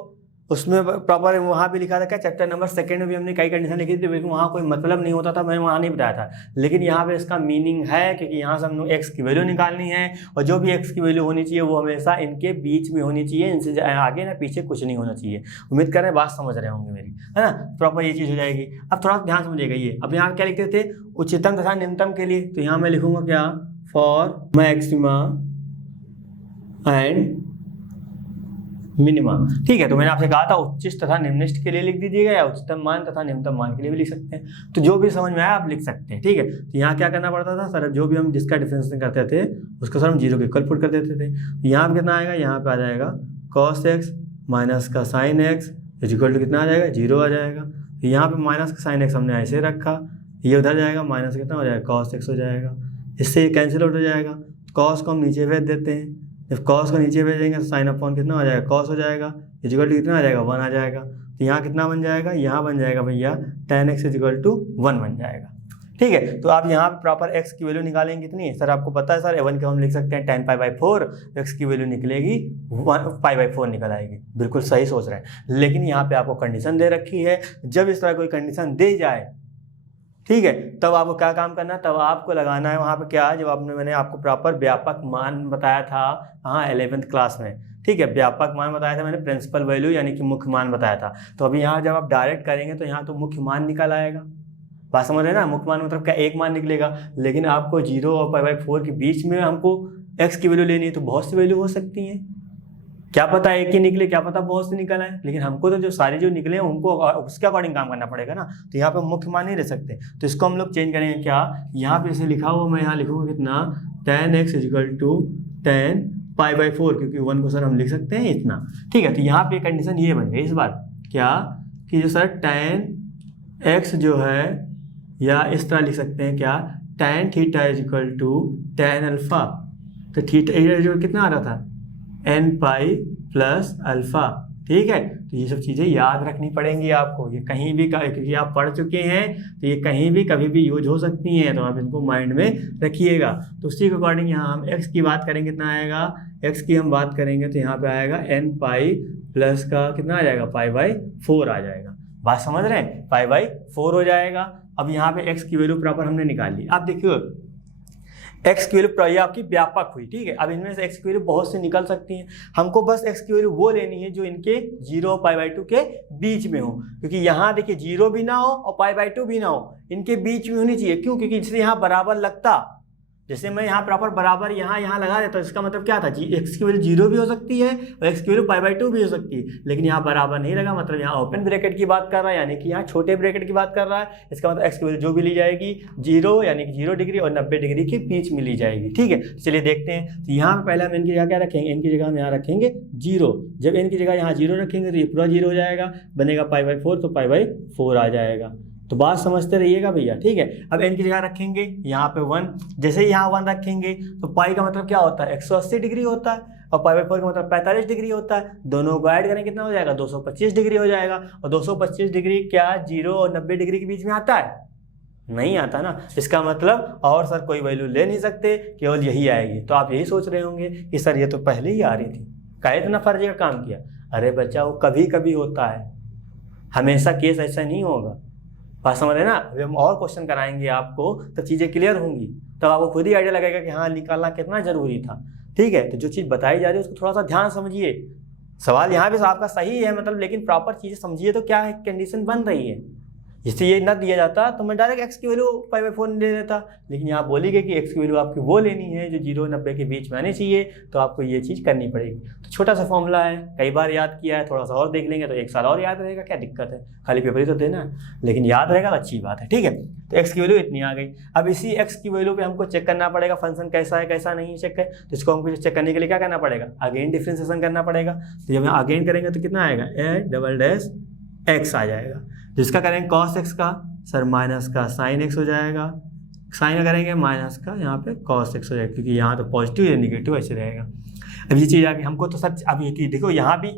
उसमें प्रॉपर वहाँ भी लिखा था क्या, चैप्टर नंबर 2 में भी हमने कई कंडीशन लिखी थी, लेकिन वहाँ कोई मतलब नहीं होता था, मैंने वहाँ नहीं बताया था। लेकिन यहाँ पे इसका मीनिंग है, क्योंकि यहाँ से हम x की वैल्यू निकालनी है, और जो भी x की वैल्यू होनी चाहिए वो हमेशा इनके बीच में होनी चाहिए, इनसे आगे ना पीछे कुछ नहीं होना चाहिए। उम्मीद कर रहे हैं बात समझ रहे होंगे मेरी, है ना। प्रॉपर ये चीज़ हो जाएगी। अब थोड़ा ध्यान समझिएगा ये, अब यहाँ क्या लिखते थे, उच्चतम तथा निम्नतम के लिए, तो यहाँ मैं लिखूंगा क्या, फॉर मैक्सिमा एंड मिनिमा। ठीक है, तो मैंने आपसे कहा था उच्चिष्ट तथा निम्निष्ट के लिए लिख दीजिएगा, या उच्चतम मान तथा निम्नतम मान के लिए भी लिख सकते हैं। तो जो भी समझ में आया आप लिख सकते हैं। ठीक है, तो यहाँ क्या करना पड़ता था सर, जो भी हम जिसका डिफरेंशिएशन करते थे उसको सर हम 0 के इक्वल पुट कर देते थे। तो यहाँ पे कितना आएगा, यहाँ पे आ जाएगा cos x माइनस का sin x is equal to कितना आ जाएगा, 0 आ जाएगा। तो यहाँ पे माइनस का sin x हमने ऐसे रखा, ये उधर जाएगा, माइनस कितना हो जाएगा, cos x हो जाएगा। इससे ये कैंसिल आउट हो जाएगा, cos को हम नीचे भेज देते हैं, जब cos को नीचे भेजेंगे तो साइन अपॉन कितना हो जाएगा, cos हो जाएगा, इक्वल टू कितना आ जाएगा, 1 आ जाएगा। तो यहाँ कितना बन जाएगा, यहाँ बन जाएगा भैया tan x इक्वल टू 1 बन जाएगा। ठीक है, तो आप यहाँ पे प्रॉपर x की वैल्यू निकालेंगे कितनी, सर आपको पता है सर A1 को हम लिख सकते हैं tan π/4, x की वैल्यू निकलेगी π/4 निकल आएगी। बिल्कुल सही सोच रहे हैं, लेकिन यहाँ पे आपको कंडीशन दे रखी है, जब इस तरह कोई कंडीशन दे जाए, ठीक है, तब आपको क्या काम करना है, तब आपको लगाना है वहाँ पे क्या, जब मैंने आपको प्रॉपर व्यापक मान बताया था, हाँ 11th क्लास में। ठीक है, व्यापक मान बताया था मैंने, प्रिंसिपल वैल्यू यानी कि मुख्य मान बताया था। तो अभी यहाँ जब आप डायरेक्ट करेंगे तो यहाँ तो मुख्य मान निकल आएगा, बात समझ रहे हैं ना। मुख्य मान मतलब क्या, एक मान निकलेगा, लेकिन आपको 0 और π/4 के बीच में हमको x की वैल्यू लेनी है, तो बहुत सी वैल्यू हो सकती है, क्या पता एक ही निकले, क्या पता बहुत से निकल आए, लेकिन हमको तो जो सारे जो निकले हैं उनको उसके अकॉर्डिंग काम करना पड़ेगा ना। तो यहाँ पे मुख्य मान नहीं रह सकते, तो इसको हम लोग चेंज करेंगे क्या, यहाँ पे जैसे लिखा हुआ मैं यहाँ लिखूंगा कितना, tan x equal to tan π/4, क्योंकि 1 को सर हम लिख सकते हैं इतना। ठीक है, तो यहाँ पे कंडीशन ये बन गई इस बार क्या, कि जो सर tan x जो है, या इस तरह लिख सकते हैं क्या, tan theta is equal to tan alpha. तो थीटा जो कितना आ रहा था, n पाई प्लस अल्फा। ठीक है, तो ये सब चीज़ें याद रखनी पड़ेंगी आपको, ये कहीं भी, क्योंकि आप पढ़ चुके हैं तो ये कहीं भी कभी भी यूज हो सकती हैं, तो आप इनको माइंड में रखिएगा। तो उसी के अकॉर्डिंग यहाँ हम x की बात करेंगे, कितना आएगा, x की हम बात करेंगे तो यहाँ पे आएगा n पाई प्लस का कितना आ जाएगा, π/4 आ जाएगा। बात समझ रहे हैं, π/4 हो जाएगा। अब यहाँ पे x की वैल्यू प्रॉपर हमने निकाल ली। अब देखिए x की वैल्यू ये आपकी व्यापक हुई। ठीक है, अब इनमें से x की वैल्यू बहुत सी निकल सकती हैं, हमको बस x की वैल्यू वो लेनी है जो इनके 0 और π/2 के बीच में हो, क्योंकि यहाँ देखिए 0 भी ना हो और π/2 भी ना हो, इनके बीच में होनी चाहिए। क्यों, क्योंकि इसलिए यहाँ बराबर लगता, जैसे मैं यहाँ प्रॉपर बराबर यहाँ लगा देता हूँ, इसका मतलब क्या था, x की वैल्यू 0 भी हो सकती है और x की वैल्यू π/2 भी हो सकती है, लेकिन यहाँ बराबर नहीं लगा, मतलब यहाँ ओपन ब्रैकेट की बात कर रहा है, यानी कि यहाँ छोटे ब्रैकेट की बात कर रहा है। इसका मतलब x की वैल्यू जो भी ली जाएगी 0 यानी कि 0 डिग्री और 90 डिग्री के बीच में ली जाएगी। ठीक है, चलिए देखते हैं। तो यहाँ पे पहले हम इनकी जगह क्या रखेंगे, इनकी जगह हम यहाँ रखेंगे 0। जब इनकी जगह यहाँ 0 रखेंगे तो ये पूरा 0 हो जाएगा, बनेगा π/4, तो π/4 आ जाएगा। तो बात समझते रहिएगा भैया। ठीक है, अब n की जगह रखेंगे यहाँ पे 1, जैसे ही यहाँ 1 रखेंगे तो पाई का मतलब क्या होता है, 180 डिग्री होता है, और π/4 का मतलब 45 डिग्री होता है। दोनों को ऐड करें कितना हो जाएगा, 225 डिग्री हो जाएगा। और 225 डिग्री क्या 0 और 90 डिग्री के बीच में आता है, नहीं आता ना। इसका मतलब और सर कोई वैल्यू ले नहीं सकते, केवल यही आएगी। तो आप यही सोच रहे होंगे कि सर ये तो पहले ही आ रही थी, काहे इतना फर्जी का काम किया। अरे बच्चा, वो कभी कभी होता है, हमेशा केस ऐसा नहीं होगा। बात समझ रहे ना। अभी हम और क्वेश्चन कराएंगे आपको, तो चीज़ें क्लियर होंगी, तब आपको खुद ही आइडिया लगेगा कि हाँ निकालना कितना जरूरी था। ठीक है। तो जो चीज़ बताई जा रही है उसको थोड़ा सा ध्यान समझिए। सवाल यहाँ पे आपका सही है, मतलब लेकिन प्रॉपर चीज़ें समझिए तो क्या है कंडीशन बन रही है। जिससे ये ना दिया जाता तो मैं डायरेक्ट x की वैल्यू π/4 ले लेता, लेकिन यहाँ बोली गई कि x की वैल्यू आपकी वो लेनी है जो 0 90 के बीच में आनी चाहिए, तो आपको ये चीज़ करनी पड़ेगी। तो छोटा सा फॉर्मूला है, कई बार याद किया है, थोड़ा सा और देख लेंगे तो 1 साल और याद रहेगा, क्या दिक्कत है, खाली पेपर ही तो देना है, लेकिन याद रहेगा तो अच्छी बात है। ठीक है, तो x की वैल्यू इतनी आ गई। अब इसी x की वैल्यू पे हमको चेक करना पड़ेगा फंक्शन कैसा है कैसा नहीं है चेक है। तो इसको हमको चेक करने के लिए क्या करना पड़ेगा, अगेन डिफ्रेंसिएशन करना पड़ेगा। तो जब हम अगेन करेंगे तो कितना आएगा, a∬x आ जाएगा। जिसका करेंगे cos x का सर माइनस का sin x हो जाएगा, साइन करेंगे माइनस का यहाँ पे cos x हो जाएगा, क्योंकि यहाँ तो पॉजिटिव या निगेटिव ऐसे रहेगा। अब ये चीज़ आगे हमको तो सर अब ये देखो यहाँ भी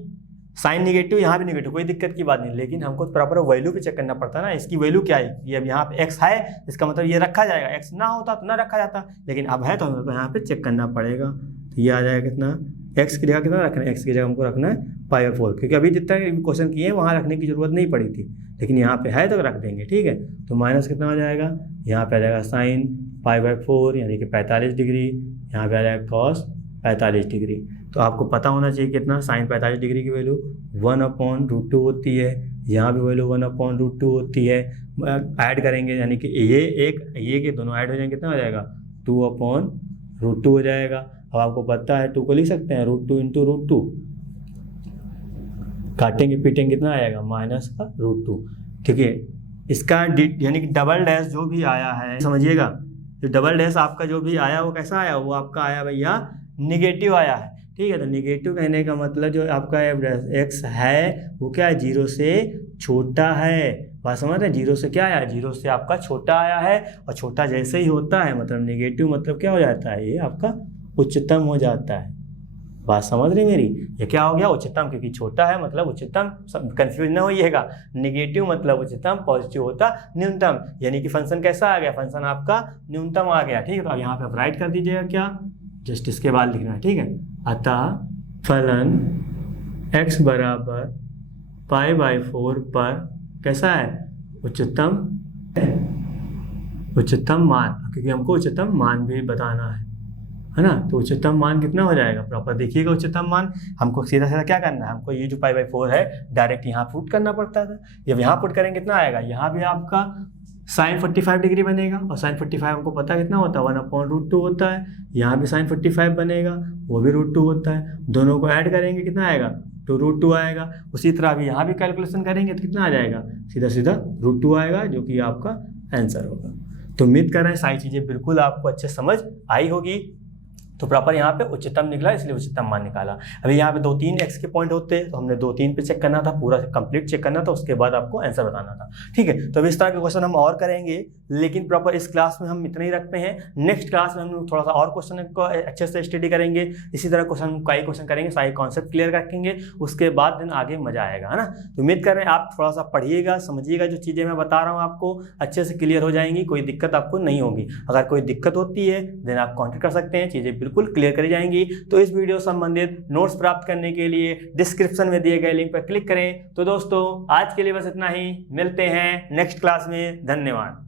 साइन निगेटिव यहाँ भी निगेटिव, कोई दिक्कत की बात नहीं, लेकिन हमको प्रॉपर वैल्यू पे चेक करना पड़ता है ना, इसकी वैल्यू क्या है। ये अब यहाँ पे x है, इसका मतलब ये रखा जाएगा, x ना होता तो ना रखा जाता, लेकिन अब है तो हमें यहाँ पे चेक करना पड़ेगा। तो ये आ जाएगा कितना, x की जगह कितना रखना है, x की जगह हमको रखना है π/4, क्योंकि अभी जितना क्वेश्चन किए वहाँ रखने की जरूरत नहीं पड़ी थी, लेकिन यहाँ पे है तो रख देंगे। ठीक है, तो माइनस कितना हो जाएगा, यहाँ पे आ जाएगा साइन π/4 यानी कि 45 डिग्री, यहाँ पे आ जाएगा कॉस 45 डिग्री। तो आपको पता होना चाहिए कितना, साइन 45 डिग्री की वैल्यू 1/√2 होती है, यहाँ भी वैल्यू 1/√2 होती है। ऐड करेंगे यानी कि ये के दोनों ऐड हो जाएंगे, कितना हो जाएगा 2/√2 हो जाएगा। अब आपको पता है 2 को लिख सकते हैं √2 × √2, काटेंगे पीटेंगे कितना आएगा -√2। ठीक है, इसका यानी कि डबल डैश जो भी आया है समझिएगा, जो डबल डैश आपका जो भी आया वो कैसा आया, वो आपका आया भैया निगेटिव आया है। ठीक है, तो निगेटिव कहने का मतलब जो आपका x है वो क्या है, 0 से छोटा है। बात समझ रहे हैं, 0 से क्या आया, 0 से आपका छोटा आया है, और छोटा जैसे ही होता है मतलब निगेटिव मतलब क्या हो जाता है, ये आपका उच्चतम हो जाता है। बात समझ रही मेरी, ये क्या हो गया उच्चतम, क्योंकि छोटा है मतलब उच्चतम, कंफ्यूज ना होइएगा। निगेटिव मतलब उच्चतम, पॉजिटिव होता न्यूनतम, यानी कि फंक्शन कैसा आ गया, फंक्शन आपका न्यूनतम आ गया। ठीक है, तो अब यहाँ पे आप राइट कर दीजिएगा क्या, जस्ट इसके बाद लिखना है। ठीक है, अतः फलन x बराबर π/4 पर कैसा है, उच्चतम मान, क्योंकि हमको उच्चतम मान भी बताना है ना। तो उच्चतम मान कितना हो जाएगा, प्रॉपर देखिएगा उच्चतम मान। हमको सीधा सीधा क्या करना है, हमको ये जो π/4 है डायरेक्ट यहाँ पुट करना पड़ता था। जब यहाँ पुट करेंगे कितना आएगा, यहाँ भी आपका साइन 45 डिग्री बनेगा, और साइन 45 हमको पता कितना होता है 1/√2 होता है। यहाँ भी साइन 45 बनेगा, वो भी √2 होता है। दोनों को ऐड करेंगे कितना आएगा, 2√2 आएगा। उसी तरह अभी यहाँ भी कैलकुलेशन करेंगे तो कितना आ जाएगा, सीधा सीधा √2 आएगा, जो कि आपका आंसर होगा। तो उम्मीद कर रहे हैं सारी चीज़ें बिल्कुल आपको अच्छे समझ आई होगी। तो प्रॉपर यहाँ पे उच्चतम निकला, इसलिए उच्चतम मान निकाला। अभी यहाँ पे 2-3 x के पॉइंट होते तो हमने 2-3 पे चेक करना था, पूरा कंप्लीट चेक करना था, उसके बाद आपको आंसर बताना था। ठीक है, तो अभी इस तरह के क्वेश्चन हम और करेंगे, लेकिन प्रॉपर इस क्लास में हम इतना ही रखते हैं। नेक्स्ट क्लास में हम थोड़ा सा और क्वेश्चन को अच्छे से स्टडी करेंगे। इसी तरह क्वेश्चन कई क्वेश्चन करेंगे, सारे कॉन्सेप्ट क्लियर रखेंगे, उसके बाद दिन आगे मजा आएगा, है ना। तो उम्मीद कर रहे हैं आप थोड़ा सा पढ़िएगा, समझिएगा, जो चीज़ें मैं बता रहा हूँ आपको अच्छे से क्लियर हो जाएंगी, कोई दिक्कत आपको नहीं होगी। अगर कोई दिक्कत होती है देन आप कॉन्टेक्ट कर सकते हैं, चीज़ें बिल्कुल क्लियर करी जाएंगी। तो इस वीडियो संबंधित नोट्स प्राप्त करने के लिए डिस्क्रिप्शन में दिए गए लिंक पर क्लिक करें। तो दोस्तों आज के लिए बस इतना ही, मिलते हैं नेक्स्ट क्लास में, धन्यवाद।